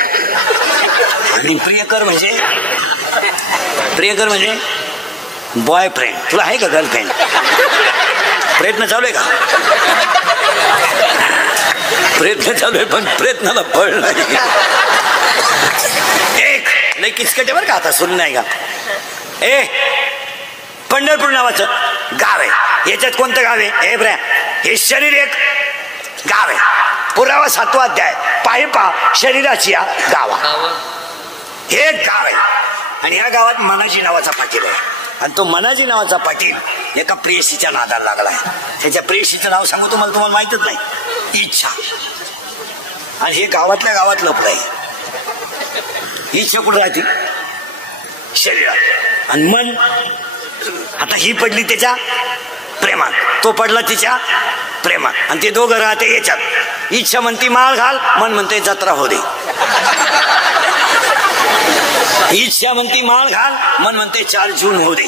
आणि प्रियकर म्हणजे बॉयफ्रेंड. तुला आहे का गर्लफ्रेंड? प्रयत्न चालू आहे का? प्रयत्न चालू आहे पण प्रयत्नाला फळ नाही. एक लई किचकट आहे बरं का, आता सुरू नाही का. पंढरपूर नावाचं गाव आहे. याच्यात कोणतं गाव आहे? हे बऱ्या, हे शरीर एक गाव आहे. पुरावा 7वा अध्याय. पायी पा शरीराची या गावा. हे एक गाव आहे आणि या गावात मनाजी नावाचा पाटील आहे आणि तो मनाजी नावाचा पाटील एका प्रेयसीच्या नादाला लागलाय. त्याच्या प्रेयसीचं नाव सांगू तुम्हाला माहितच नाही. इच्छा. आणि हे गावातल्या गावात लपलं आहे. इच्छा कुठं राहते? शरीरात. आणि मन, आता ही पडली त्याच्या प्रेमात, तो पडला तिच्या प्रेमात आणि ते दोघं राहते याच्यात. इच्छा म्हणती माळ घाल, मन म्हणते जत्रा हो दे. इच्छा म्हणती माळ घाल, मन म्हणते 4 जून हो दे.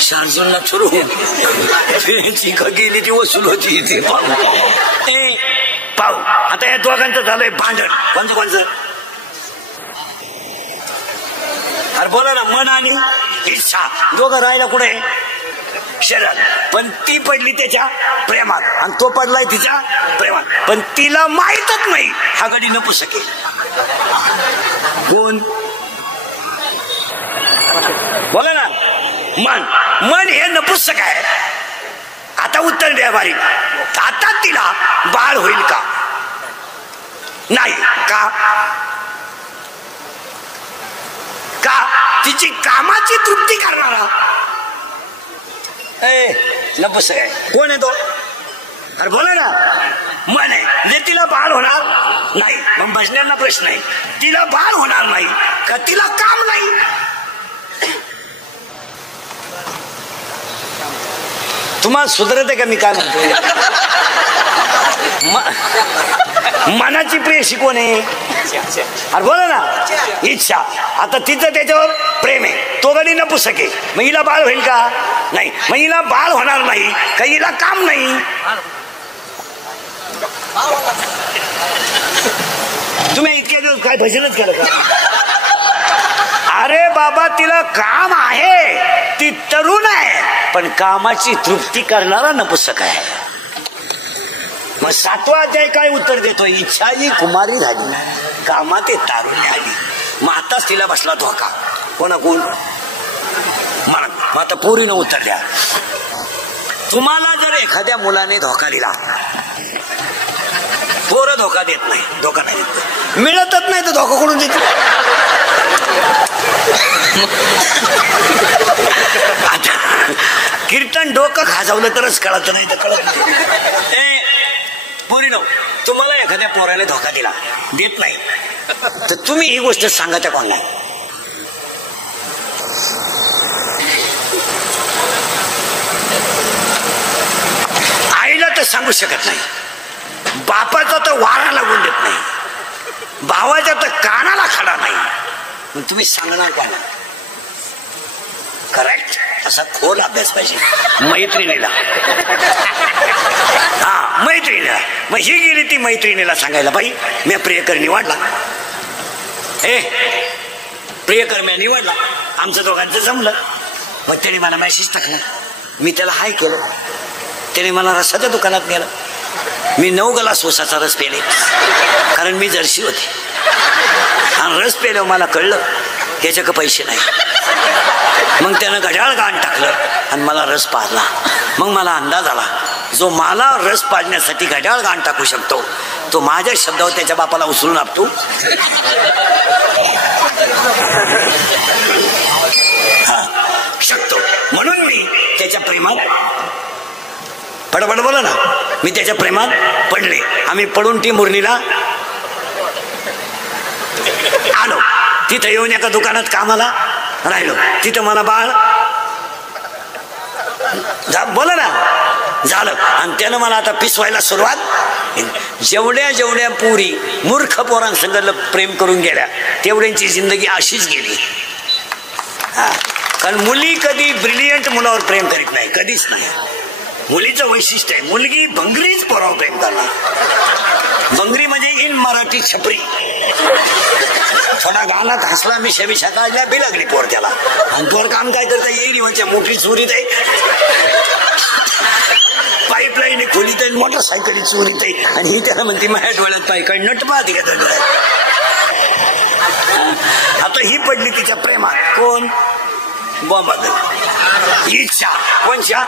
शार्जूनला सुरू त्यांची का गेली ती वसूल होती इथे. पाहू आता या दोघांचं झालंय भांडण. कोणचं? अरे बोला ना. मन आणि इच्छा दोघं राहायला कुठे? शरीरात. पण ती पडली त्याच्या प्रेमात आणि तो पडलाय तिच्या प्रेमात, पण तिला माहीतच नाही हा गडी नपुसक आहे. कोण? बोला ना. मन हे नपुसक आहे. आता उत्तर द्या बारीक. आता तिला बाळ होईल का? नाही. का तिची कामाची तृप्ती करणारा नपुसक आहे. कोण आहे तो? अरे बोला ना. मन आहे. म्हणजे तिला बाळ होणार नाही. मग बसण्याचा प्रश्न आहे, तिला बाळ होणार नाही का तिला काम नाही? तुम्हाला सुधरत का मी काय म्हणतो? मनाची प्रेयसी कोण आहे? अरे बोला ना. इच्छा. आता तिचं त्याच्यावर प्रेम आहे, तो गडी नपुसक आहे. मग हिला बाळ होईल का? नाही. मग हिला बाळ होणार नाही का हिला काम नाही? तुम्ही इतके दिवस काय भजनच केलं का? अरे बाबा तिला काम आहे, ती तरुण आहे, पण कामाची तृप्ती करणारा नपुसक आहे. मग 7वा अध्याय काय उत्तर देतो? इच्छा ही कुमारी झाली, कामात तारुण्य आली. मग आताच तिला बसला धोका. कोण? मला. मग आता पोरीनं उत्तर द्या. तुम्हाला जर एखाद्या मुलाने धोका दिला, पोरं धोका देत नाही. धोका नाही देत, मिळतच नाही तर धोका कोणून देत? कीर्तन डोकं खाजवलं तरच कळत नाही तर कळत नाही. पोरीनो, तुम्हाला एखाद्या पोराने धोका दिला, देत नाही, तर तुम्ही ही गोष्ट सांगा त्या कोणाला? आईला तर सांगू शकत नाही, बापाचा तर वारा लागून देत नाही, भावाच्या तर कानाला खडा नाही, मग तुम्ही सांगणार कोणाला? करेक्ट. असा खोल अभ्यास पाहिजे. मैत्रिणीला. हा, मैत्रिणीला. मग ही गेली ती मैत्रिणीला सांगायला, बाई मी प्रियकर निवडला, प्रियकर मी निवडला, आमचं दोघांचं जमलं. मग त्याने मला मेसेज टाकला, मी त्याला हाय केलं, त्याने मला रसाच्या दुकानात नेलं, मी 9 ग्लास ऊसाचा रस पेले, कारण मी जर्सी होते, आणि रस पेल्यावर मला कळलं याच्याकडे पैसे नाही. मग त्यानं घड्याळ गाण टाकलं आणि मला रस पाजला. मग मला अंदाज आला, जो मला रस पाजण्यासाठी घड्याळ गाण टाकू शकतो तो माझ्या शब्दावर त्याच्या बापाला उचलून आपटू. शकतो म्हणून मी त्याच्या प्रेमात पडबड बोला ना, मी त्याच्या प्रेमात पडले. आम्ही पडून ती मुरणीला आलो. तिथं येऊन एका दुकानात कामाला राहिलो. तिथं मला बाळ बोला ना झालं. आणि त्यानं मला आता पिसवायला सुरुवात. जेवढ्या जेवढ्या पोरी मूर्ख पोरांसंग प्रेम करून गेल्या तेवढ्यांची जिंदगी अशीच गेली. कारण मुली कधी ब्रिलियंट मुलावर प्रेम करीत नाही, कधीच नाही. मुलीचं वैशिष्ट्य आहे, मुलगी भंगरीच पोरावर प्रेम करणार. भंगरी म्हणजे इन मराठी छपरी. थोडा गालात हसला, मिशा मिशा काढल्या बी लागली पोर त्याला. आणि पोर काम काय करता येईल म्हणजे मोठी चोरीत आहे, पाईपलाईन खोलीत आहे, मोटरसायकली चोरीत आहे. आणि ही त्याला म्हणते माझ्या डोळ्यात पाय काय नटपा दिल्या त्या डोळ्यात. आता ही पडली तिच्या प्रेमात. कोण? बॉम्बाद इच्छा. कोणच्या?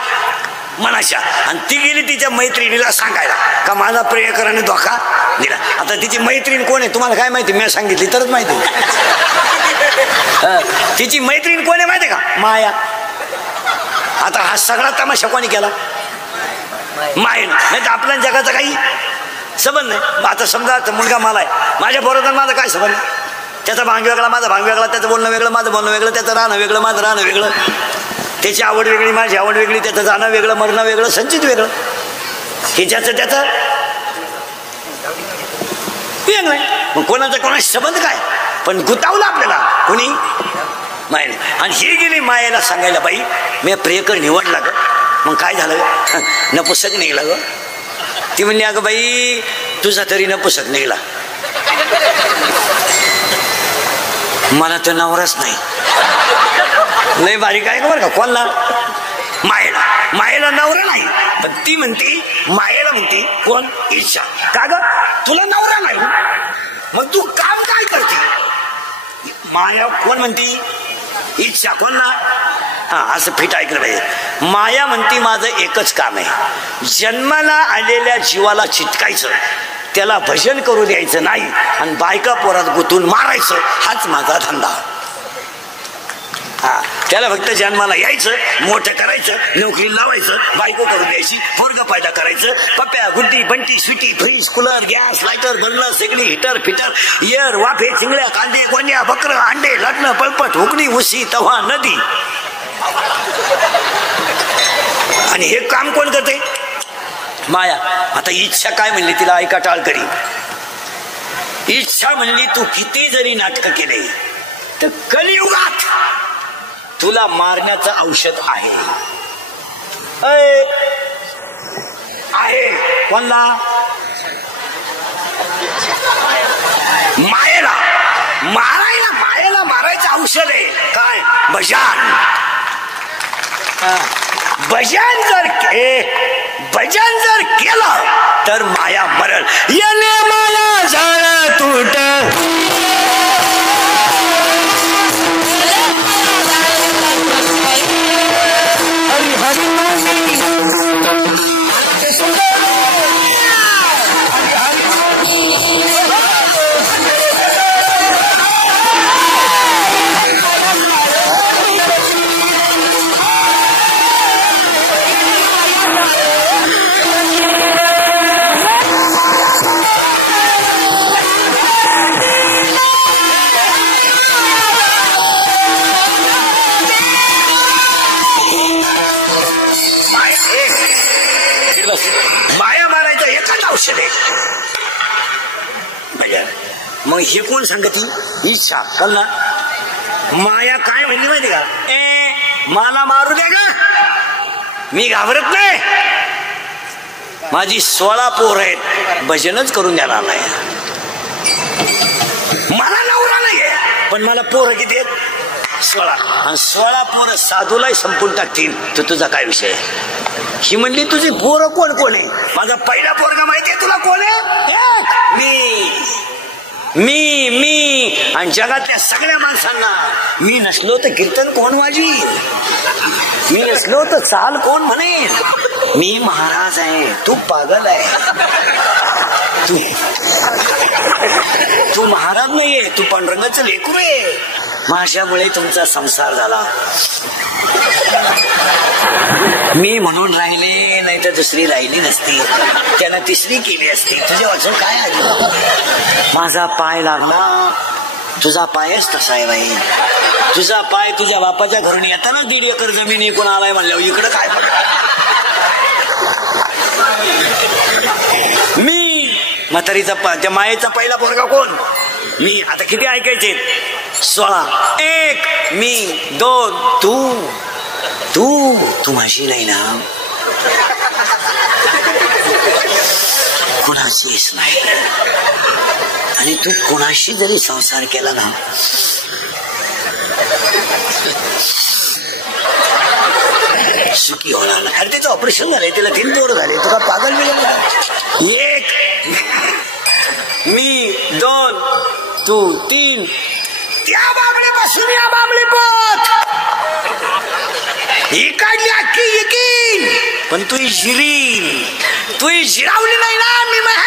मनाच्या. आणि ती गेली तिच्या मैत्रिणीला सांगायला का माझा प्रियकराने धोका दिला. आता तिची मैत्रीण कोण आहे तुम्हाला काय माहिती? मी सांगितली तरच माहिती. तिची मैत्रीण कोण आहे माहिती का? माया. आता हा सगळा तमाशा कोणी केला? मायेनं. नाही तर आपल्या जगाचा काही संबंध नाही. आता समजा मुलगा मला आहे, माझ्या बरोबर माझा काय संबंध? त्याचा भांग वेगळा, माझा भांग वेगळा, त्याचं बोलणं वेगळं, माझं बोलणं वेगळं, त्याचं राहणं वेगळं, माझं राहणं वेगळं, त्याची आवड वेगळी, माझी आवड वेगळी, त्याचं जाणं वेगळं, मरणं वेगळं, संचित वेगळं. हे ज्याचं त्याचं वेगळं. मग कोणाचा कोणाशी संबंध काय? पण गुतावलं आपल्याला कोणी? मायेने. आणि ही गेली मायेला सांगायला, बाई मी प्रियकर निवडला ग. मग काय झालं? नपुसक निघला ग. ती म्हणली अगं बाई तुझा तरी नपुसक निघला, मला तर नवराच नाही. लय बारीक आहे का बरं का? कोणला? मायेला. मायेला नवरा नाही, पण ती म्हणते मायेला म्हणते कोण? इच्छा. का ग तुला नवरा नाही मग तू काम काय करते? माया कोण म्हणती? इच्छा. कोण ना? हा असं फिट ऐकलं पाहिजे. माया म्हणती माझं एकच काम आहे, जन्माला आलेल्या जीवाला चिटकायचं, त्याला भजन करू द्यायचं नाही आणि बायका पोरात गुंतून मारायचं, हाच माझा धंदा. हा त्याला फक्त जन्माला यायचं, मोठं करायचं, नोकरी लावायचं, बायको करून द्यायची, पोरग पैदा करायचं, Pappya Guddi Bunty Sweety fridge cooler gas lighter burner शेगडी हिटर फिटर एअर वाफे चिंगड्या कांदे गोंड्या बकरं अंडे लटणं पळपट हुकणी उशी तवा नदी. आणि हे काम कोण करते? माया. आता इच्छा काय म्हणली तिला ऐका टाळकरी. इच्छा म्हणली तू किती जरी नाटक केले तर कलियुगात तुला मारण्याचं औषध आहे. आहे कोणला? मायेला. मारायला मायेला मारायचं औषध आहे काय? भजन. भजन जर केलं तर माया मरल. येणे माया झाड तुट माया मारायचं एखाद औषध आहे. मग हे कोण सांगती? इच्छा. कोण ना? माया काय म्हणली माहिती का? मला मारू दे ग, मी घाबरत नाही, माझी 16 पोर आहेत, भजनच करून देणार नाही. मला नवरा नाहीये पण मला पोरं किती आहेत? 16. आणि 16 पोरं साधूलाही संपून टाकतील तर तुझा काय विषय? ही म्हणली तुझी पोरं कोण कोण आहे? माझा पहिला पोरगा माहितीये तुला कोण आहे? मी मी आणि जगातल्या सगळ्या माणसांना मी नसलो तर कीर्तन कोण वाजवी, मी नसलो तर चाल कोण म्हणेल, मी महाराज आहे, तू पागल आहे. तू महाराज नाहीये, तू पांडुरंगाचं लेकरू आहे. माझ्यामुळे तुमचा संसार झाला. मी म्हणून राहिले, नाही तर दुसरी राहिली नसती, त्यानं तिसरी केली असती. तुझ्या वाचून काय आली? माझा पाय लागला. तुझा पायच तसा आहे बाई. तुझा पाय तुझ्या बापाच्या घरून येताना 1.5 एकर जमीन इकून आलाय म्हणल्यावर इकडं काय बघ. मी म्हातारीचा त्या मायेचा पहिला पोरगा कोण? मी. आता किती ऐकायचे? 16. 1 मी, 2 तू. तू माझी नाही ना, कुणाचीच नाही. आणि तू कोणाशी जरी संसार केला ना, सुखी होणार नाही. अरे त्याचं ऑपरेशन झालंय, त्याला 3 पोरं झाले. तुला पागल बिगल? 1 मी, 2 तू, 3 त्या बाबळीपासून या बाबळी पोत ही काढली अख्खी येकीन. पण तू जिरावली नाही ना. मी म्हणा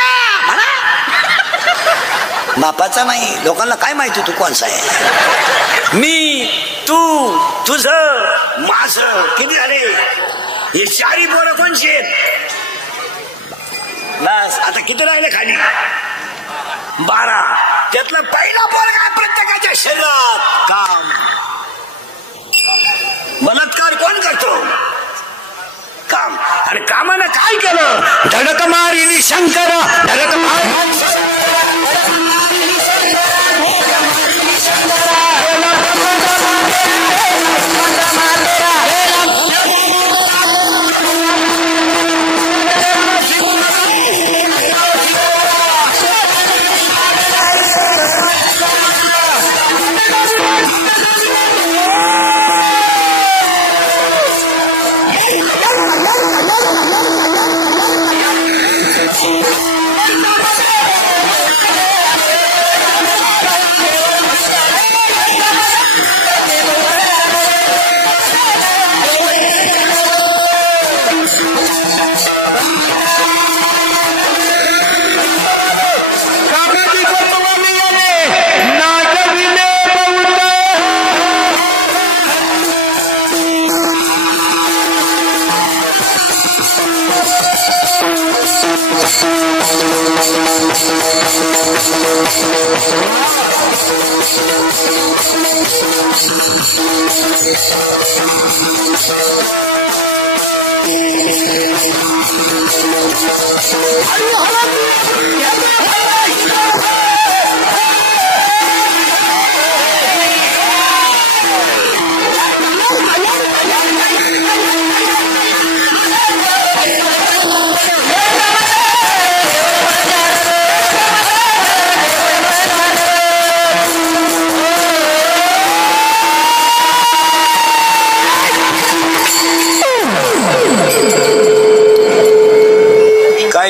बापाचा नाही. लोकांना काय माहिती तू कोणचा आहे? मी, तू, तुझं, माझं. किती झाले? हे 4 पोरं कोणची आहेत? बस. आता किती राहिले खाली? 12. त्यातलं पहिला पोरगा काय? प्रत्येकाच्या शरीरात काम. बलात्कार कोण करतो? काम. आणि कामानं काय केलं? धडक मारिली शंकर, धडक मार.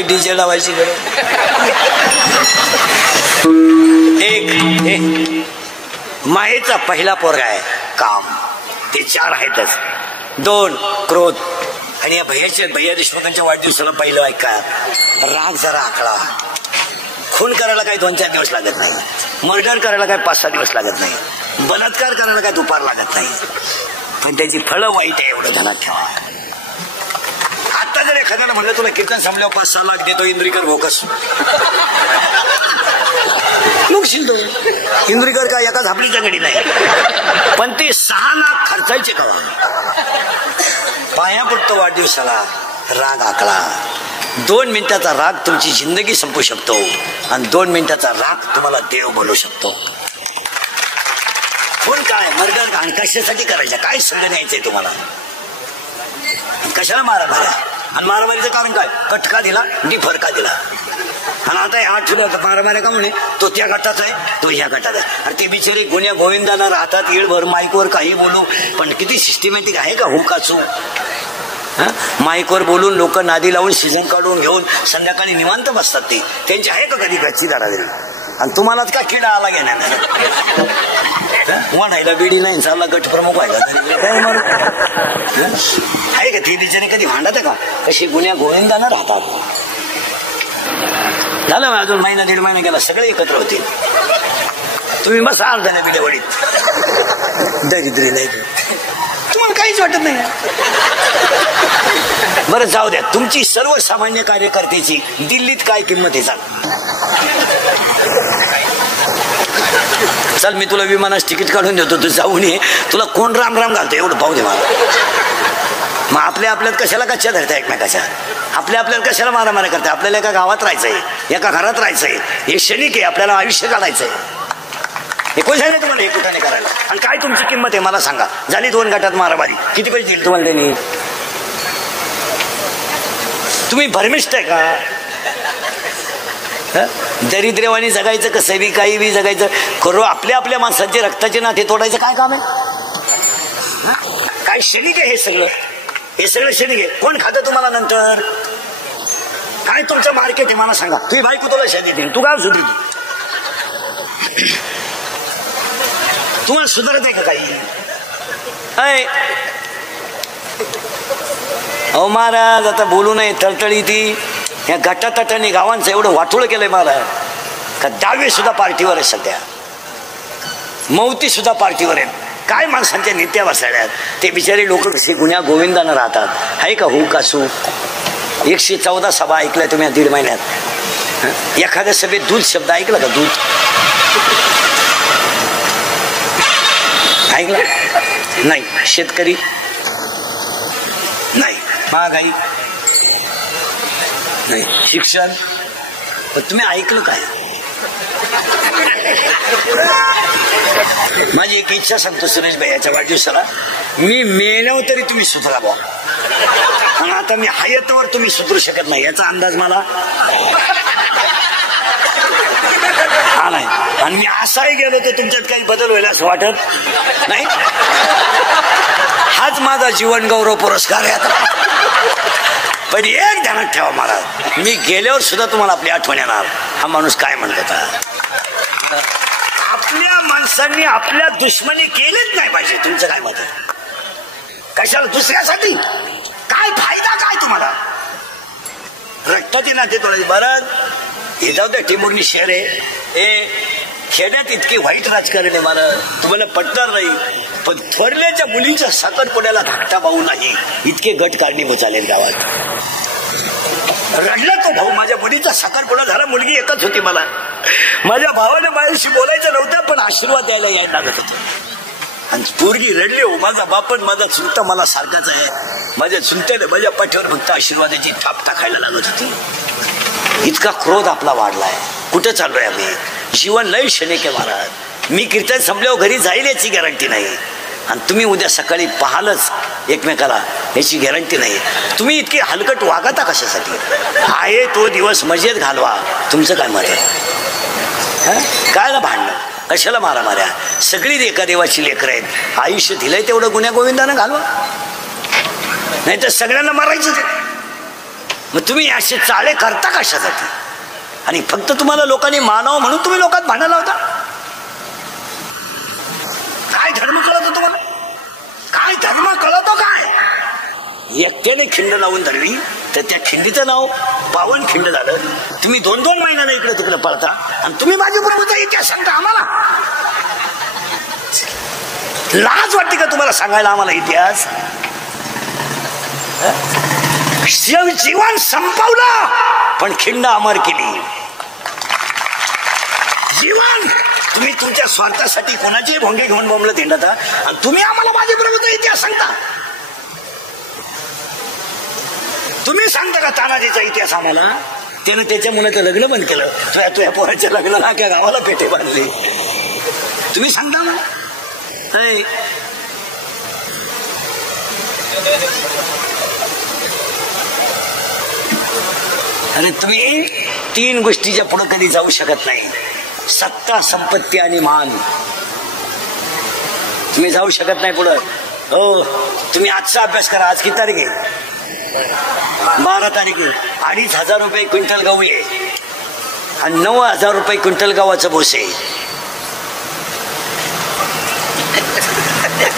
डीजे लावायची गरज. 1 मायेचा पहिला पोरगा आहे काम. ते 4 आहेतच. 2 क्रोध. आणि या भैया देशमुखांच्या वाढदिवसाला पहिलं ऐका, राग जरा आखला. खून करायला काही 2-4 दिवस लागत नाही. मर्डर करायला काही 5-6 दिवस लागत नाही. बलात्कार करायला काही दुपार लागत नाही. पण त्याची फळं वाईट आहे, एवढं ध्यानात ठेवा. आता जर एखाद्याला म्हणलं तुला कीर्तन संपल्यावर 5-6 लाख देतो इंद्रिकर भोकस, मुगशील तो. इंद्रिकर काय एका झापडीच्या घडी नाही. पण ते 6 लाख खर्चायचे कवा? पाया पडतो वाढदिवसाला, राग आकला. 2 मिनिटाचा राग तुमची जिंदगी संपू शकतो आणि 2 मिनिटाचा राग तुम्हाला देव बोलू शकतो. कोण काय मर्डर घाण कशासाठी करायचं? काय संग न्यायचंय तुम्हाला? कशाला मारामाऱ्या? आणि मारामारीचं कारण काय? कटका दिला, डिफरका दिला. आणि आता 8 मारामाऱ्या का म्हणे? तो त्या गटाचा आहे, तो ह्या गटाचा आहे. अरे ते बिचारे गुन्ह्या गोविंदाला राहतात येळभर माईकवर काही बोलू, पण किती सिस्टमॅटिक आहे का हुकाचू? माईकवर बोलून लोक नादी लावून सीझन काढून घेऊन संध्याकाळी निवांत बसतात. ते त्यांची आहे का कधी गच्ची दारादिरी? आणि तुम्हालाच का किडा आला घेण्यात? वाढायला बिडी नाही चालला गट प्रमुख आहे का? ती बिचारी कधी भांडत का? कशी गुन्ह्या गोविंदानं राहतात. झालं मग अजून महिना दीड महिना गेला सगळे एकत्र होतील. तुम्ही मस्त अर्धाने विलेवडीत दरिद्री नाही तुम्हाला काहीच वाटत नाही. बरं जाऊ द्या, तुमची सर्वसामान्य कार्यकर्त्याची दिल्लीत काय किंमत आहे सांग. चल मी तुला विमानाचं तिकीट काढून देतो, तू जाऊन ये. तुला कोण राम राम घालतो एवढं पाहू दे मला. मग आपल्या आपल्यात कशाला कच्च्या धरता एकमेकाच्या, आपल्या आपल्याला कशाला मारामारी करता. आपल्याला एका गावात राहायचंय, एका घरात राहायचंय. हे क्षणिक आहे, आपल्याला आयुष्य काढायचंय. हे कोण सांगितलं तुम्हाला हे कुठे करायला. आणि काय तुमची किंमत आहे मला सांगा. झाली 2 गटात मारामारी, किती पैसे देईल तुम्हाला त्यांनी. तुम्ही भरमिष्ठ आहे का. दरिद्रवाणी जगायचं कसं बी काही बी जगायचं खरं. आपल्या आपल्या माणसांचे रक्ताचे नाते तोडायचं काय काम आहे. काय क्षणिक आहे हे सगळं. हे सगळं क्षणिक आहे. कोण खातं तुम्हाला नंतर. काय तुमचं मार्केट आहे मला सांगा. तुझी बायको तुला शेती देईल, तू काय सुधरी. तुम्हाला सुधारत आहे का काही. अहो महाराज आता बोलू नये. तळतळी ती या गटातटाने गावांचं एवढं वाटोळ केलंय महाराज का दावे सुद्धा पार्टीवर आहे सध्या. मौती सुद्धा पार्टीवर आहेत. काय माणसांच्या नित्या बसाड्यात. ते बिचारे लोक कसे गुन्ह्या गोविंदानं राहतात. आहे का हो का सू. 114 सभा ऐकल्या तुम्ही 1.5 महिन्यात. एखाद्या सभेत दूध शब्द ऐकला का. दूध ऐकला नाही. शेतकरी नाही. महागाई नाही. शिक्षण. तुम्ही ऐकलं काय. माझी एक इच्छा सांगतो सुरेश भाई याच्या वाढदिवसाला. मी मेल्यावर तरी तुम्ही सुधरा बुवा. आणि आता मी हयातावर तुम्ही सुधरू शकत नाही याचा अंदाज मला आलाय. आणि मी असाही गेलो तर तुमच्यात काही बदल होईल असं वाटत नाही. हाच माझा जीवन गौरव पुरस्कार आहे आता. पण एक ध्यानात ठेवा महाराज, मी गेल्यावर सुद्धा तुम्हाला आपली आठवण येणार. हा माणूस काय म्हणत होता. आपल्या माणसांनी आपल्या दुश्मनी केलीच नाही पाहिजे. तुमचं काय मत आहे. कशाला दुसऱ्यासाठी काय फायदा काय तुम्हाला. रक्ताचे नाते तोडायचे. बरं हे जाऊ द्या. टिंबुर्णी शहर आहे हे खेड्यात इतके वाईट राजकारण आहे महाराज तुम्हाला पटणार नाही. पण थोरल्याच्या मुलींच्या साखरपुड्याला धाकटा भाऊ नाही इतके गट काढणीभूत झाले गावात. रडला तो भाऊ. माझ्या मुलीचा साखरपुडा झाला. मुलगी एकच होती. मला माझ्या भावाने माझ्याशी बोलायचं नव्हतं पण आशीर्वाद द्यायला यायला लागत होतं. आणि पोरगी रडली हो. माझा बापन माझा चुलता मला सारखाच आहे. माझ्या चुलत्याने माझ्या पाठीवर फक्त आशीर्वादाची थाप टाकायला लागत होती. इतका क्रोध आपला वाढलाय. कुठं चाललोय आम्ही. जीवन लय क्षणिक आहे महाराज. मी कीर्तन संपल्यावर घरी जाईल याची गॅरंटी नाही. आणि तुम्ही उद्या सकाळी पाहालच एकमेकाला याची गॅरंटी नाही. तुम्ही इतके हलकट वागता कशासाठी. आहे तो दिवस मजेत घालवा. तुमचं काय मत आहे. काय ना भांडणं कशाला मारामाऱ्या. सगळी एका देवाची लेकरं आहेत. आयुष्य दिलंय तेवढं गुन्ह्या गोविंदानं घालवा. नाही तर सगळ्यांना मारायचं. मग तुम्ही असे चाळे करता कशासाठी. आणि फक्त तुम्हाला लोकांनी मानावं म्हणून तुम्ही लोकांत भांडायला होता. काय धर्म कळतो तुम्हाला. काय धर्म कळतो काय. एकट्याने खिंड लावून धरली तर त्या खिंडीचं नाव पावन खिंड झालं. तुम्ही 2-2 महिन्याला इकडे तिकडे पळता आणि तुम्ही माझ्या बरोबर इतिहास सांगता आम्हाला. लाज वाटते का तुम्हाला सांगायला आम्हाला इतिहास. जीवन संपवलं पण खिंड अमर केली. जीवन तुम्ही तुमच्या स्वार्थासाठी कोणाचे भोंगे घेऊन बोंबलं तिंडता आणि तुम्ही आम्हाला माझ्या बरोबर इतिहास सांगता. तुम्ही सांगता का तानाजीचा इतिहास आम्हाला. त्यानं त्याच्या मुलाचं लग्न बंद केलं. तुझ्या पोराच्या लग्नाला त्या गावाला पेटे बांधले. तुम्ही सांगता ना. अरे तुम्ही 3 गोष्टीच्या पुढे कधी जाऊ शकत नाही. सत्ता संपत्ती आणि मान. तुम्ही जाऊ शकत नाही पुढं. हो तुम्ही आजचा अभ्यास करा. आज किती तारीख आहे. 12 तारीख. 2,500 रुपये क्विंटल गहू आहे आणि 9,000 रुपये क्विंटल गव्हाचं भोसे.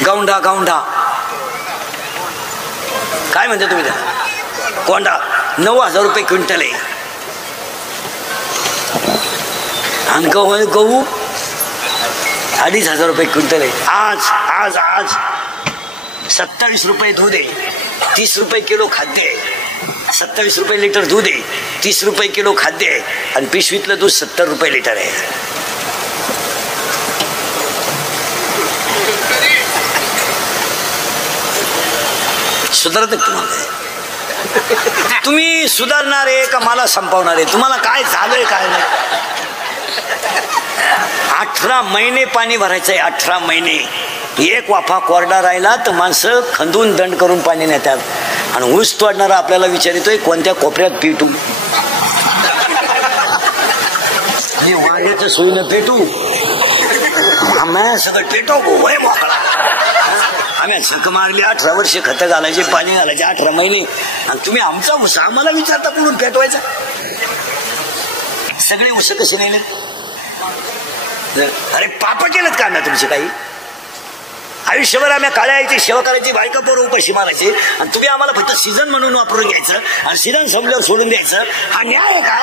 गौंडा गौंडा काय म्हणता तुम्ही त्याला. कोंडा 9,000 रुपये क्विंटल आहे. आणि गहू 2,500 रुपये क्विंटल आहे. आज आज आज 27 रुपये दूध आहे, 30 रुपये किलो खाद्य आहे, 27 रुपये लिटर दूध आहे, 30 रुपये किलो खाद्य आहे, आणि पिशवीतलं दूध 70 रुपये लिटर आहे. सुधारत तुम्हाला? तुम्ही सुधारणार आहे का मला संपवणार आहे? तुम्हाला काय झालंय काय नाही? 18 महिने पाणी भरायचंय. 18 महिने एक वाफा कोरडा राहिला तर माणसं खंदून दंड करून पाणी नेतात. आणि ऊस तोडणारा आपल्याला विचारितोय कोणत्या कोपऱ्यात पेटू? वाघ्याच्या सोयीनं पेटू? आम्ही सगळं पेटो वय मोकळा. आम्ही झक मारली, 18 वर्षे खत घालायचे, पाणी घालायचे, 18 महिने, आणि तुम्ही आमचा ऊस आम्हाला विचारता कुठून पेटवायचा? सगळे ऊस कसे नेले? अरे पाप केलेत का आम्ही तुमची काही? आयुष्यभर आम्ही काळ्या आईची सेवा करायची, बायका पोरं उपाशी मारायची, आणि तुम्ही आम्हाला फक्त सीझन म्हणून वापरून घ्यायचं आणि सीझन संपल्यावर सोडून द्यायचं. हा न्याय आहे का?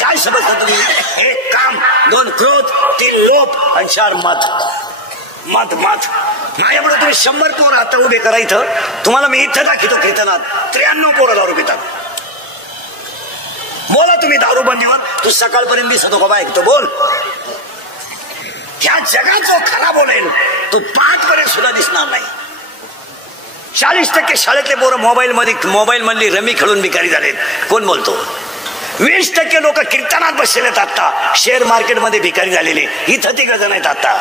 काय समजता तुम्ही? 1 काम, 2 क्रोध, 3 लोभ आणि 4 मत. मत मत माझ्यापुढे तुम्ही 100 पोरं आता उभे करा. इथं तुम्हाला मी इथं दाखवतो कीर्तनात 93 पोरं दारू पितात. बोला तुम्ही दारू बंदीवर. तू सकाळपर्यंत दिसतो का बाय? तो बोल. ह्या जगात जो खरा बोलेल तो 5 पर्यंत सुद्धा दिसणार नाही. 40% शाळेतले पोरं मोबाईल मधली रमी खेळून भिकारी झालेत. कोण बोलतो? 20% लोक कीर्तनात बसलेत. आता शेअर मार्केटमध्ये भिकारी झालेले. इथं 3 जण आहेत. आता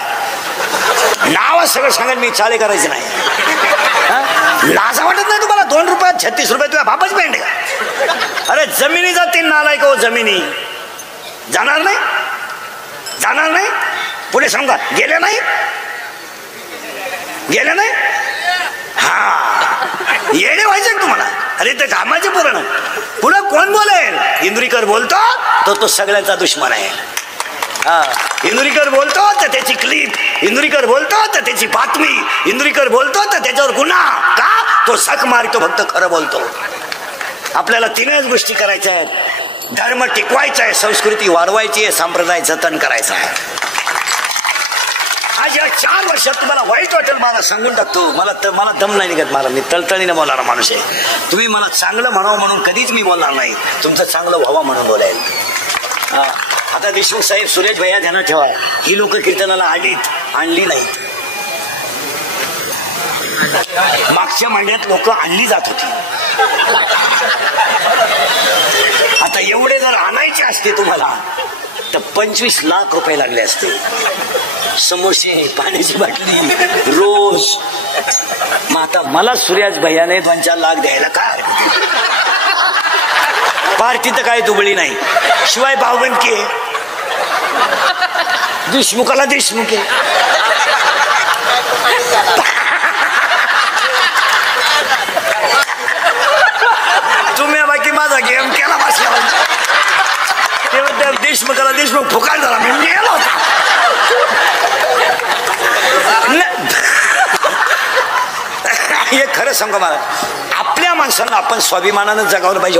नाव सगळं सांगेल मी, चाले करायचे नाही. लाजा वाटत नाही तुम्हाला? 2 रुपयात 36 रुपये तुझ्या बापाच पेंड का? अरे जमिनी जातील नालायक हो. जमिनी जाणार नाही, जाणार नाही. पुढे सांगा गेले नाही, गेले नाही. हा येणे व्हायचे तुम्हाला. अरे ते कामाचे पूर्ण. पुढे कोण बोलेल? इंदुरीकर बोलतो तो सगळ्यांचा दुश्मन आहे. इंदुरीकर बोलतो तर त्याची क्लिप, इंदुरीकर बोलतो तर त्याची बातमी, इंदुरीकर बोलतो तर त्याच्यावर गुन्हा. का? तो सक मारतो, फक्त खरं बोलतो. आपल्याला 3च गोष्टी करायच्या आहेत. धर्म टिकवायचा आहे, संस्कृती वाढवायची आहे, संप्रदाय जतन करायचा आहे. आज या 4 वर्षात तुम्हाला वाईट वाटेल मला सांगून टाकतो. मला दम नाही निघत. मला मी तळतळीने बोलणारा माणूस आहे. तुम्ही मला चांगलं म्हणावं म्हणून कधीच मी बोलणार नाही. तुमचं चांगलं व्हावं म्हणून बोलायल. आता देशमुख साहेब, सुरेश भैया ध्यानात ठेवा, ही लोक कीर्तनाला आणली नाहीत. मागच्या मांड्यात लोक आणली जात होती. आता एवढे जर आणायचे असते तुम्हाला तर 25 लाख रुपये लागले असते. समोसे, पाण्याची बाटली रोज. मग आता मला सुरेश भैयाने 2-4 लाख द्यायला काय? पार्टी तर काय दुबळी नाही. शिवाय भावबंदकी आहे. देशमुखाला देशमुख आहे. तुम्ही बाकी माझा गेम केला बसला. तेव्हा देशमुखाला देशमुख फुकाट झाला. मी गेलो होता. हे खरं सांगा मला, आपल्या माणसांना आपण स्वाभिमानानं जगावलं पाहिजे.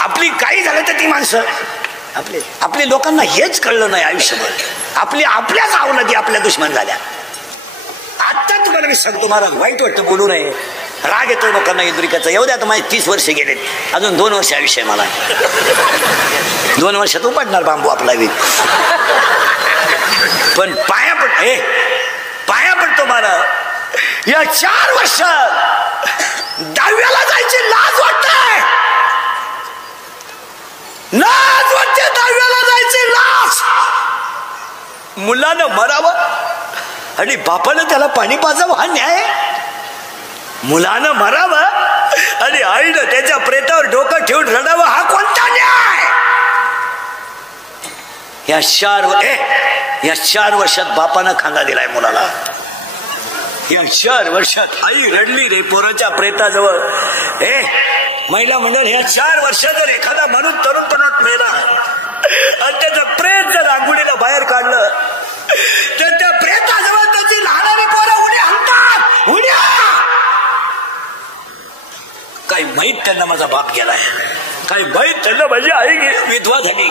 आपली काही झालं तर ती माणसं आपल्या लोकांना हेच कळलं नाही आयुष्यभर. आपल्याच अवलादी आपल्या दुश्मन झाल्या. आता तुम्हाला मी सांगतो, मला वाईट वाटतं, बोलू नये, राग येतो लोकांना इंदुरीकाचा. येऊ द्या. आता माझे 30 वर्ष गेलेत, अजून 2 वर्ष आयुष्य आहे मला. 2 वर्षात उपडणार बांबू आपला वीज. पण पाया पडतो मला. या 4 वर्षात 10वीला जायची लाज वाटते. लाज वाटते 10वीला जायची लाज. मुलानं मरावं आणि बापानं त्याला पाणी पाजावं हा न्याय? मुलानं मरावं आणि आईनं त्याच्या प्रेतावर डोकं ठेवून रडावं हा कोणता न्याय? या 4 वर्षात बापानं खांदा दिलाय मुलाला. या 4 वर्षात आई रडली रे पोराच्या प्रेताजवळ. महिला मंडळ, या 4 वर्षात जर एखादा माणूस तरुणपणात मेला आणि त्याचं प्रेत जर आंघोळीला बाहेर काढलं तर त्या प्रेताजवळ त्याची लहानारी पोरं उड्या हाणतात. उड्या. काही माहित त्यांना माझा बाप गेलाय. काय माहित त्यांना माझी आई विधवा झाली.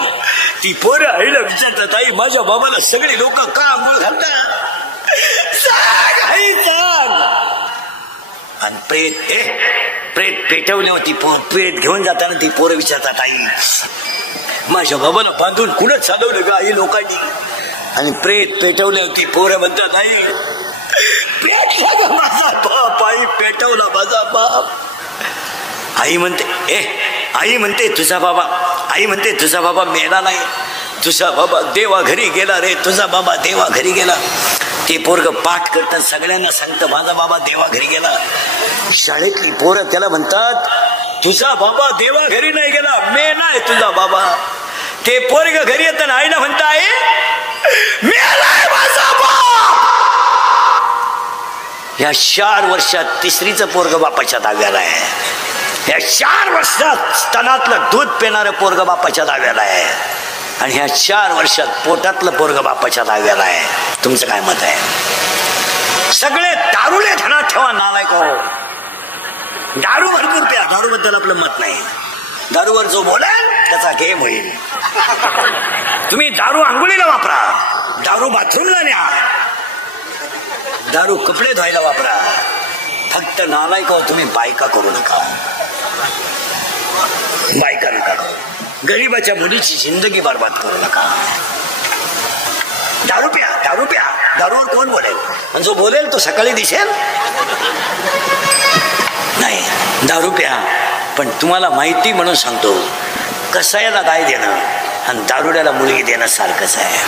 ती पोरं आईला विचारतात, आई माझ्या बाबाला सगळे लोक का आंघोळ घालतात? सांग आई सांग. आणि प्रेत पेटवली होती. प्रेत घेऊन जाताना ती पोरं विचारतात, आई माझ्या बाबाला बांधून कुणच चालवलं का आई लोकांनी? आणि प्रेत पेटवली होती. पोरं म्हणतात, आई पेटला का माझा बाप? आई पेटवला माझा बाप. आई म्हणते तुझा बाबा मेला नाही, तुझा बाबा देवा घरी गेला रे, तुझा बाबा देवा घरी गेला. ते पोरग पाठ करतात, सगळ्यांना सांगतं माझा बाबा देवा घरी गेला. शाळेतली पोरं त्याला म्हणतात, तुझा बाबा देवा घरी नाही गेला, मेलाय तुझा बाबा. ते पोरग घरी येतं आईला म्हणता, आई मेलाय माझा बाप. या 4 वर्षात तिसरीचं पोरग बापाच्या ताब्याला आहे. या 4 वर्षात स्तनातलं दूध पिणारं पोरग बापाच्या ताब्याला आहे. आणि ह्या 4 वर्षात पोटातलं पोरग बापाच्या ताब्याला आहे. तुमचं काय मत आहे? सगळे दारूले धनात ठेवा नालायक हो. दारू भरपूर प्या, दारू बद्दल आपलं मत नाही. दारूवर जो बोलाल त्याचा गेम होईल. तुम्ही दारू आंघोळीला वापरा, दारू बाथरूमला न्या, दारू कपडे धुवायला वापरा. फक्त नालायक हो तुम्ही बायका करू नका. बायका नका करू. गरीबाच्या मुलीची जिंदगी बर्बाद करू नका. दारू प्या, दारू प्या. दारूवर कोण बोलेल? आणि जो बोलेल तो सकाळी दिसेल. नाही, दारू प्या. पण तुम्हाला माहिती म्हणून सांगतो, कसायाला गाय देणं आणि दारुड्याला मुलगी देणं सारखंच आहे.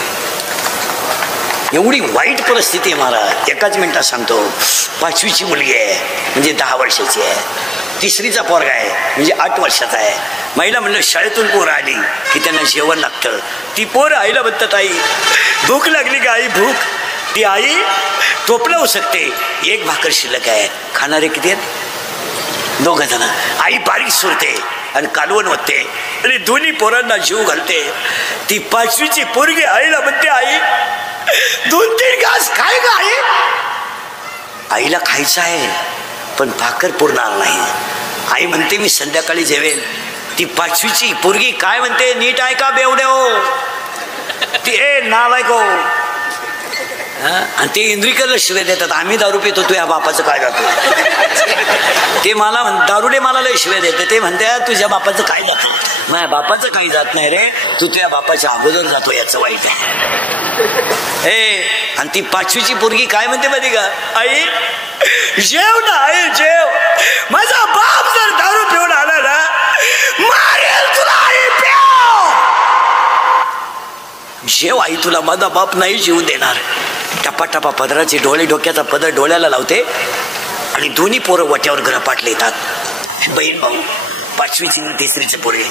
एवढी वाईट परिस्थिती आहे महाराज. एकाच मिनिटात सांगतो. 5वीची मुलगी आहे म्हणजे 10 वर्षाची आहे. 3रीचा पोरगा आहे म्हणजे 8 वर्षाचा आहे. महिला म्हणलं शाळेतून पोरं आली की त्यांना जेवण लागतं. ती पोरं आईला म्हणतात, आई भूक लागली का? आई भूक. ती आई टोपलं उसकते, 1 भाकर शिल्लक आहे. खाणारे किती आहेत? 2 जण. आई बारीक सुरते आणि कालवण होते आणि दोन्ही पोरांना जीव घालते. ती 5वीची पोरगी आईला म्हणते, आई 2-3 घास खाय का आई? आईला खायचं आहे पण भाकर पुरणार नाही. आई म्हणते मी संध्याकाळी जेवेल. ती 5वीची पोरगी काय म्हणते? नीट ऐका बेवडे हो. ती नालायक हो. आणि ते इंद्रिकरला शिवे देतात, आम्ही दारू पितो, तू या बापाचं काय जातो? ते मला दारुडे मला लय शिवे देते. ते म्हणते तुझ्या बापाचं काय जातं? माझ्या बापाचं काही जात नाही रे, तू तुझ्या बापाच्या अगोदर जातो, याचं वाईट आहे. आणि ती 5वीची पोरगी काय म्हणते माहिती का? आई जेव ना, आई जेव. माझा बाप जर दारू पिऊन आला ना मारेल तुला. आई प्याव, जेव आई, तुला माझा बाप नाही जीव देणार. टपाटपा पदराचे डोळे, डोक्याचा पदर डोळ्याला लावते आणि दोन्ही पोरं वट्यावर घरपाटले येतात. बहीण भाऊ, 5वीची 3रीचे पोरगे.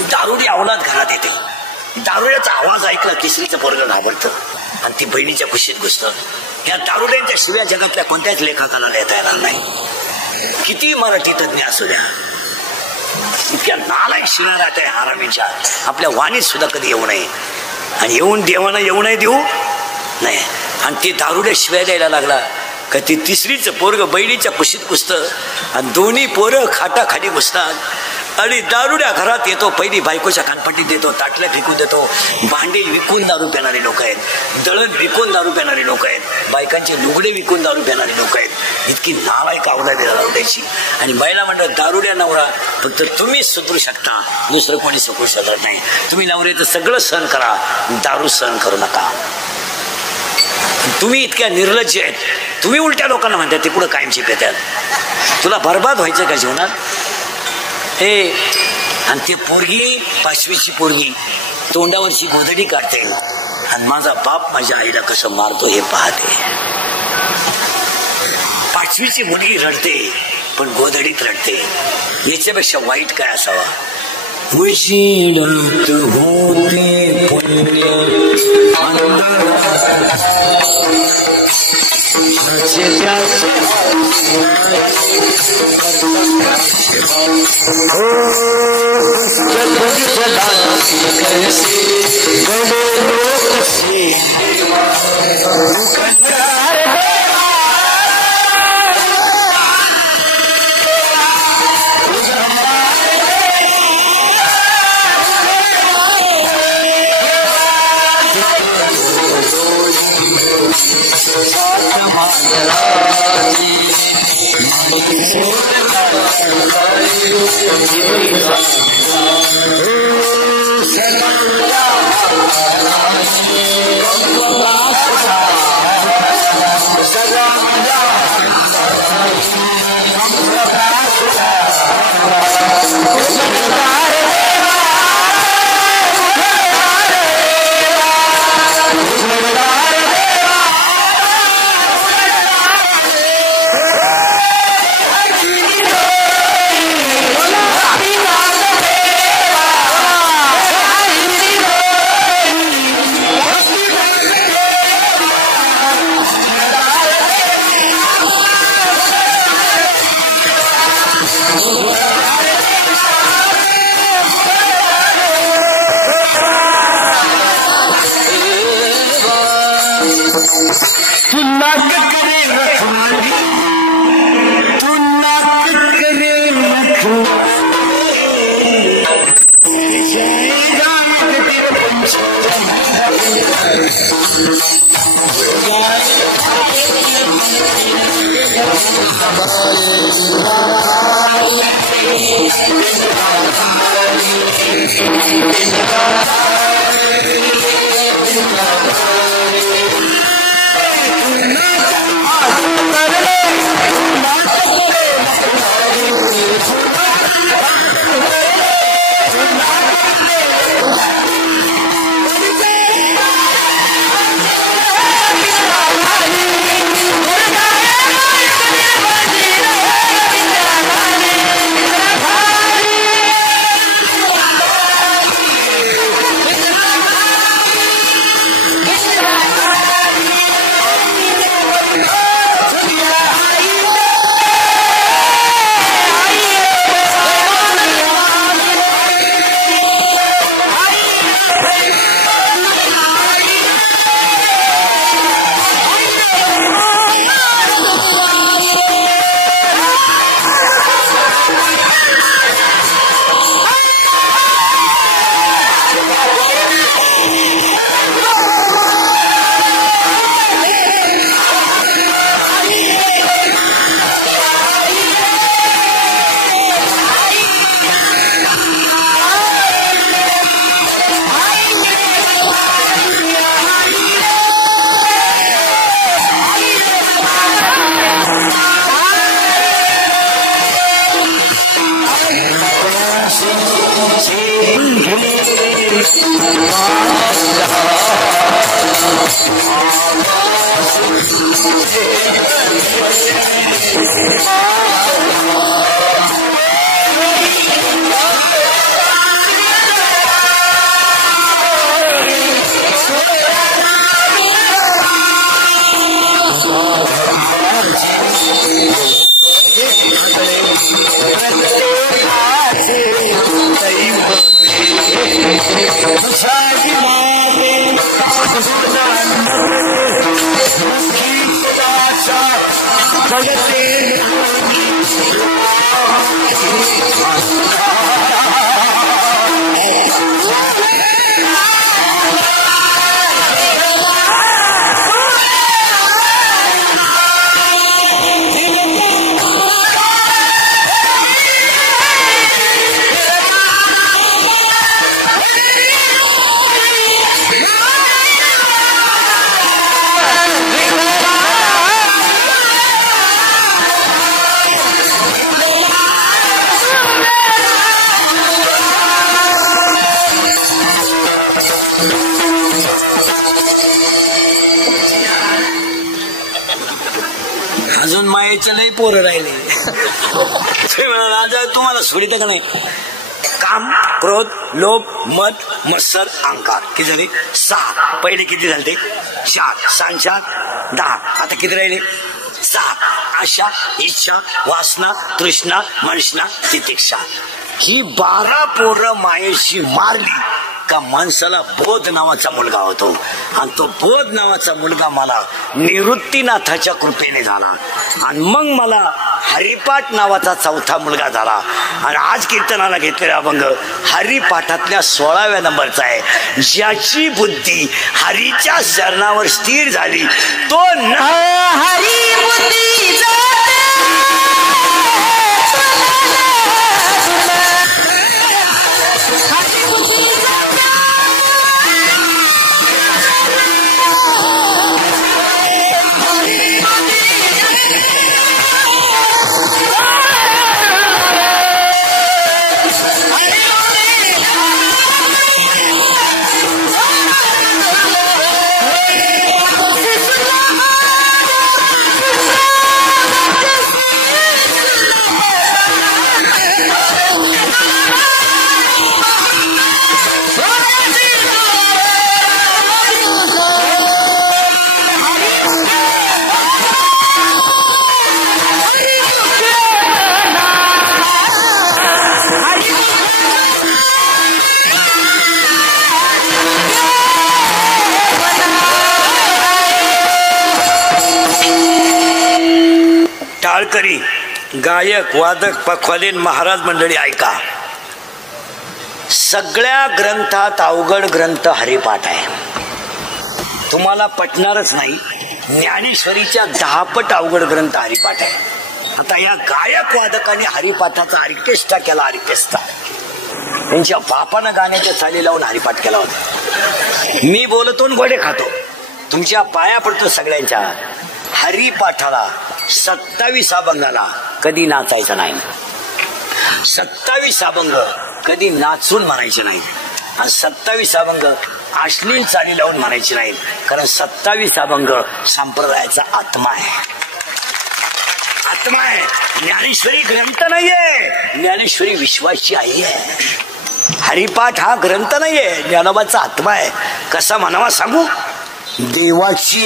दारुडी अवलाद घरात येते. दारुड्याचा आवाज ऐकला 3रीचं पोरगं घाबरतं आणि ती बहिणीच्या खुशीत घुसतं. या दारुड्यांच्या शिव्या जगातल्या कोणत्याच लेखकाला लिहिता येणार नाही. किती मराठी तज्ञ असू द्या, इतक्या नालायक शिव्या राहत्या आरामीच्या आपल्या वाणीत सुद्धा कधी येऊ नये. आणि येऊन देवानं येऊ नये देऊ नाही. आणि ते दारुड्या शिव्या द्यायला लागला का ती 3रीचं पोरगं बहिणीच्या खुशीत घुसतं आणि दोन्ही पोरं खाटाखाली घुसतात. आणि दारुड्या घरात येतो, पहिली बायकोच्या कानपट्टीत देतो, ताटल्या फेकून देतो. भांडे विकून दारू पिणारे लोक आहेत, दळण विकून दारू पिणारे लोक आहेत, बायकांचे लुगडे विकून दारू पिणारे लोक आहेत. इतकी नालायक अवलाद दारुड्याची. आणि महिला म्हणतात दारुड्या नवरा फक्त तुम्हीच सुधरू शकता, दुसरं कोणी सुधरू शकत नाही. तुम्ही नवऱ्याचं सगळं सहन करा, दारू सहन करू नका. तुम्ही इतक्या निर्लज्ज आहेत, तुम्ही उलट्या लोकांना म्हणतात ते पुढे कायमची पेतात. तुला बर्बाद व्हायचं का जीवनात? आणि ते पोरगी 5वीची पोरगी तोंडावरची गोधडी काढते आणि माझा बाप माझ्या आईला कसं मारतो हे पाहते. 5वीची मुलगी रडते पण गोधडीत रडते. याच्यापेक्षा वाईट काय असावा? उशिरात होते पुण्य अजून मायेचे नाही पोरं राहिले. राजा तुम्हाला सोडित का नाही? काम, क्रोध, लोभ, मद, मत्सर, अहंकार किती झाले? 6. पहिले किती झाले? 4. 6 4 10. आता किती राहिले? 7. आशा, इच्छा, वासना, तृष्णा, मनष्णा, तितिक्षा. ही 12 पोरं मायेशी मारली का माणसाला बोध नावाचा मुलगा होतो. आणि तो बोध नावाचा मुलगा मला निवृत्तीनाथाच्या कृपेने झाला. आणि मग मला हरिपाठ नावाचा चौथा मुलगा झाला आणि आज कीर्तनाला घेतलेला अभंग हरिपाठातल्या 16व्या नंबरचा आहे. ज्याची बुद्धी हरीच्या चरणावर स्थिर झाली तो हरी बुद्धी टाळकरी गायक वादक पखवालीन महाराज मंडळी ऐका. सगळ्या ग्रंथात अवघड ग्रंथ हरिपाठ आहे. तुम्हाला पटणारच नाही, ज्ञानेश्वरीच्या 10 पट अवघड ग्रंथ हरिपाठ आहे. आता या गायक वादकाने हरिपाठाचा ऑर्केस्ट्रा केला. ऑर्केस्ट्रा त्यांच्या बापानं गाण्याच्या चाली लावून हरिपाठ केला होता. मी बोलतो घोडे खातो, तुमच्या पाया पडतो सगळ्यांच्या. हरिपाठाला 27 अभंगाला कधी नाचायचं नाही. 27 अभंग कधी नाचून म्हणायचे नाही आणि 27 अभंग अश्लील चाली लावून म्हणायचे नाही. कारण 27 अभंग संप्रदायाचा आत्मा आहे. आत्मा आहे. ज्ञानेश्वरी ग्रंथ नाहीये, ज्ञानेश्वरी विश्वाची आई आहे. हरिपाठ हा ग्रंथ नाहीये, ज्ञानोबाचा आत्मा आहे. कसा म्हणावा सांगू. देवाची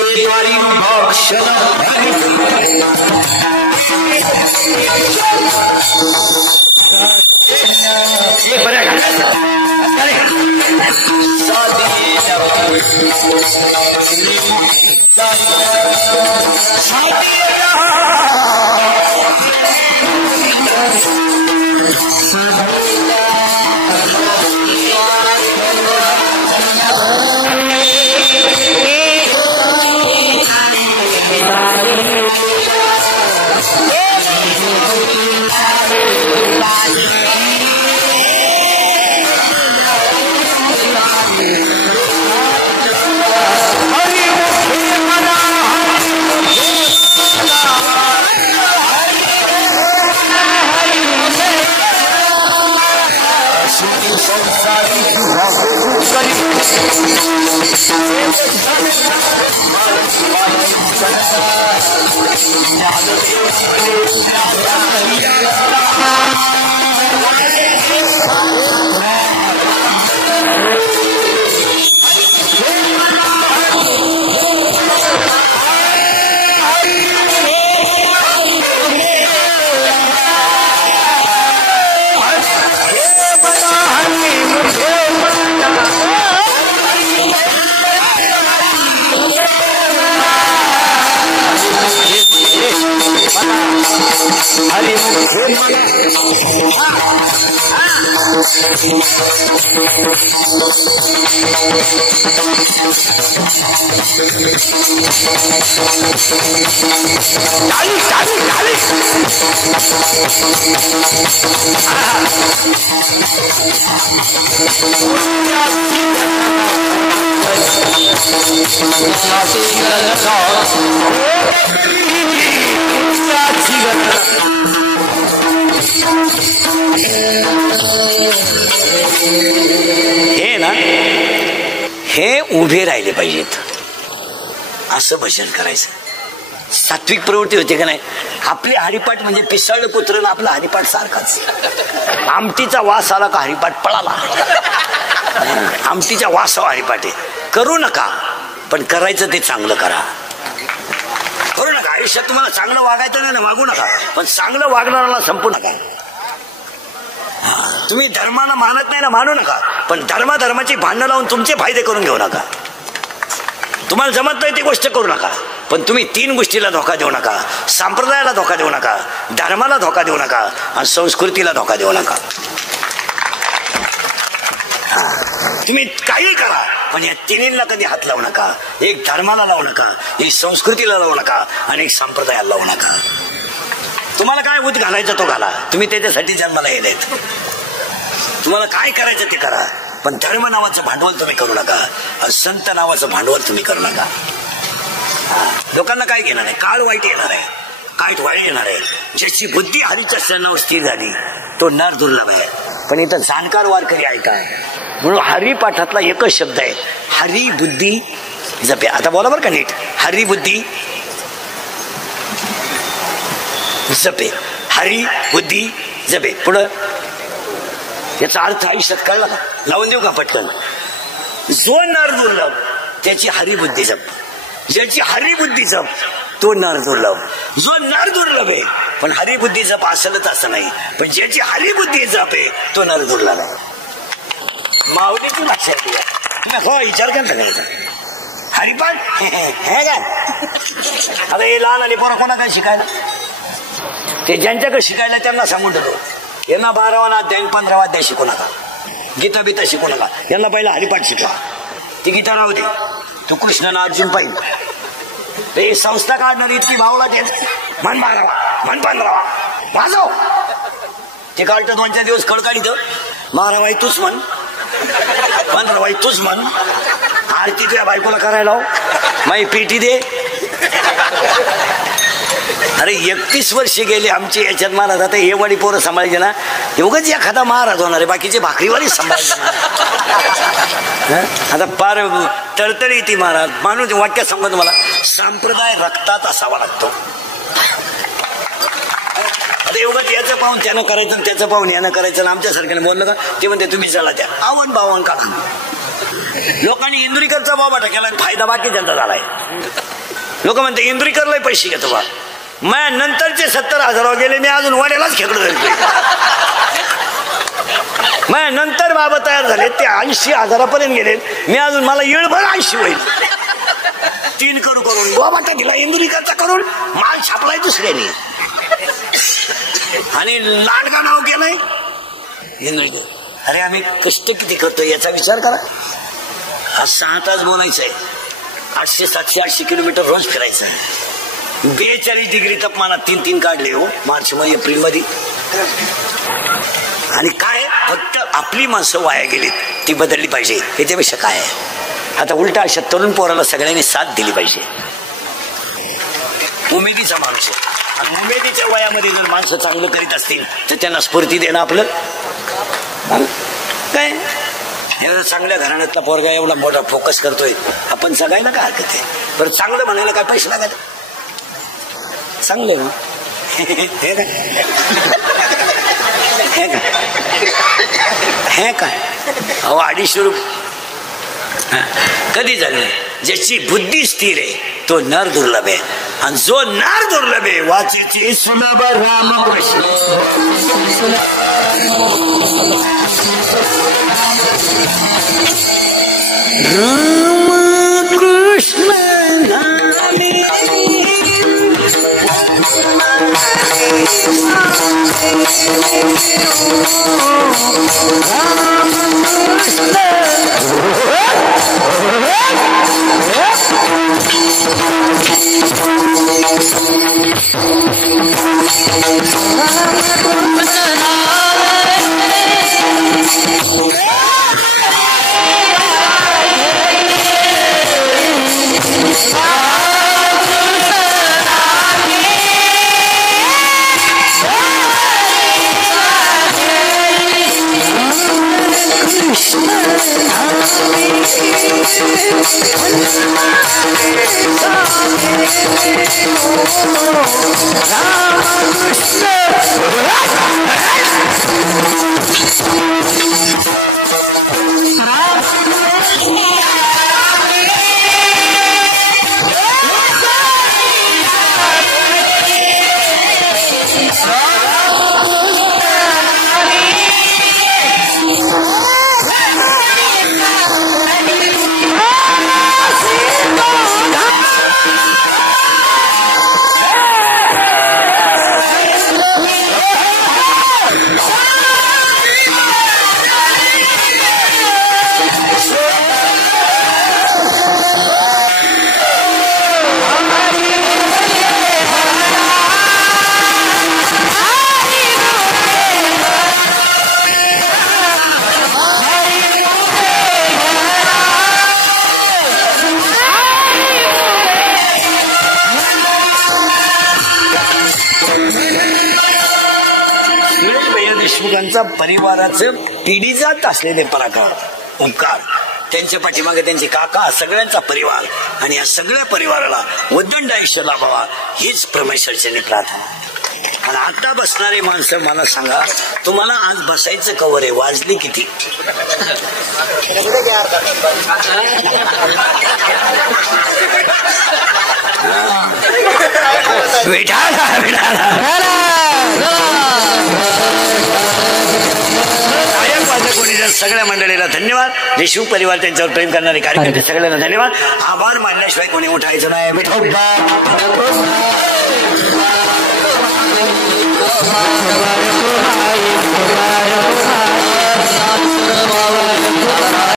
हे ना, हे उभे राहिले पाहिजेत असं भजन करायचं. सात्विक प्रवृत्ती होते का नाही. आपले हरिपाठ म्हणजे पिसाळ कुत्रन आपला हरिपाठ सारखाच. आमटीचा वास आला का हरिपाठ पळाला. आमटीच्या वासावर हरिपाठ आहे. करू नका, पण करायचं ते चांगलं करा. करू नका. आयुष्यात तुम्हाला चांगलं वागायचं नाही ना, वागू नका, पण चांगलं वागणाऱ्याला संपू नका. तुम्ही धर्माला मानत नाही ना, मानू नका, पण धर्माची भांडणं लावून तुमचे फायदे करून घेऊ नका. तुम्हाला जमत नाही ती गोष्ट करू नका, पण तुम्ही 3 गोष्टीला धोका देऊ नका. संप्रदायाला धोका देऊ नका, धर्माला धोका देऊ नका आणि संस्कृतीला धोका देऊ नका. तुम्ही काही करा पण या तिन्हीला कधी हात लावू नका. एक धर्माला लावू नका, एक संस्कृतीला लावू नका आणि एक संप्रदायाला लावू नका. तुम्हाला काय उत घालायचं तो घाला, तुम्ही त्याच्यासाठी जन्माला येलेत. तुम्हाला काय करायचं ते करा, पण धर्म नावाचं भांडवल तुम्ही करू नका, संत नावाचं भांडवल तुम्ही करू नका. लोकांना काय घेणार आहे, काळ वाईट येणार आहे, काळ वाईट येणार आहे. ज्याची बुद्धी हरीच्या शरणावर स्थिर झाली तो नर दुर्लभ आहे. पण इथं जाणकार वारकरी आहे काय, म्हणून हरिपाठातला एकच शब्द आहे, हरी बुद्धी जपे. आता बोला बरं का नीट, हरी बुद्धी जपे, हरी बुद्धी जपे. पुढं याचा अर्थ आयुष्यात कळला ना, लावून देऊ का पटकन. जो नर दुर्लभ त्याची हरिबुद्धी जप, ज्याची हरिबुद्धी जप तो नर दुर्लभ. जो नर दुर्लभ आहे पण हरिबुद्धी जप असेलच असं नाही, पण ज्याची हरिबुद्धी जप आहे तो नर दुर्लभ आहे. माऊलीची भाषा तुम्ही हो विचार केला का हरिपाठ हे काय. आता हे लहान आणि पोरं कोणा काय शिकायला, ते ज्यांच्याकडे शिकायला त्यांना सांगून ठेवतो, यांना 12वा अध्याय 15वा अध्याय शिकू नका, गीता बिता शिकू नका. यांना पहिला हरिपाठ शिकला, ती गीता नव्हती, तू कृष्ण ना अर्जुन पाहिजे. ते संस्था काढणारी इतकी भावला ते मन 12वा मन 15वा वाजव. ते काढतं 2-4 दिवस कडकाडीत, 12वाई तूच म्हण, 15वाई तूच म्हण, आरती तुझ्या बायकोला करायला माई पेटी दे. अरे 31 वर्ष गेले आमचे याच्यात महाराज. आता हे वाडी पोरं सांभाळायचे ना, एवढंच एखादा महाराज होणार आहे, बाकीचे भाकरीवाली सांभाळायचे. आता पार तळतळी ती महाराज. माणूस वाक्य सांगतो मला, संप्रदाय रक्तात असावा लागतो. आता एवढं याचं पाहून त्यानं करायचं, त्याचं पाहून यानं करायचं, आमच्यासारख्याने बोललं का ते म्हणते तुम्ही चला त्या आव्हान बावण काढा. लोकांनी इंदुरीकरचा बाबा केला, फायदा बाकी त्यांचा झालाय. लोक म्हणते इंदुरीकरला पैसे घेतो बा, माझ्या नंतरचे 70,000 गेले, मी अजून वाड्यालाच खेकडं धरतोय. माझ्या नंतर बाबा तयार झाले ते 80,000 गेले, मी अजून मला येळभर 80 होईल. 3 करून बाबा दिला इंदुरीकरचा करून माल छापलाय दुसऱ्याने आणि लाडका नाव केलंय इंदुरीकर. अरे आम्ही कष्ट किती करतो याचा विचार करा. आज 6 तास बोलायचंय, 800, 700, 800 किलोमीटर रोज फिरायचं आहे. 42 डिग्री तापमानात 3 काढले हो मार्च मध्ये एप्रिल मध्ये. आणि काय फक्त आपली माणसं वाया गेलीत, ती बदलली पाहिजे. याच्यापेक्षा काय आहे. आता उलटा अशा तरुण पोराला सगळ्यांनी साथ दिली पाहिजे. उमेदीचा माणूस आहे आणि उमेदीच्या वयामध्ये जर माणसं चांगलं करीत असतील तर त्यांना स्फूर्ती देणं आपलं काय. चांगल्या घराण्यातला पोरगा एवढा मोठा फोकस करतोय, आपण सगळ्यांना काय हरकत आहे. बरं चांगलं म्हणायला काय पैसे लागत, चांगले ना हे काय. अहो 250 रुपये कधी झालं. ज्याची बुद्धी स्थिर आहे तो नर दुर्लभ आहे, आणि जो नर दुर्लभ आहे वाचीची सुलभ रामकृष्ण. रामकृष्ण Krishna देशमुखांचा परिवाराचं पिढीजात असलेले पराक्रम उपकार, त्यांच्या पाठीमागे त्यांचे काका, सगळ्यांचा परिवार आणि या सगळ्या परिवाराला उद्दंड आयुष्य लाभावा हीच परमेश्वरची प्रार्थना. आणि आता बसणारे माणसं मला सांगा, तुम्हाला आज बसायचं कवर आहे, वाजली किती? सगळ्या मंडळीला धन्यवाद. देशमुख परिवार, त्यांच्यावर प्रेम करणारे कार्यकर्ते सगळ्यांना धन्यवाद. आभार मानल्याशिवाय कोणी उठायचं नाही. विठोबा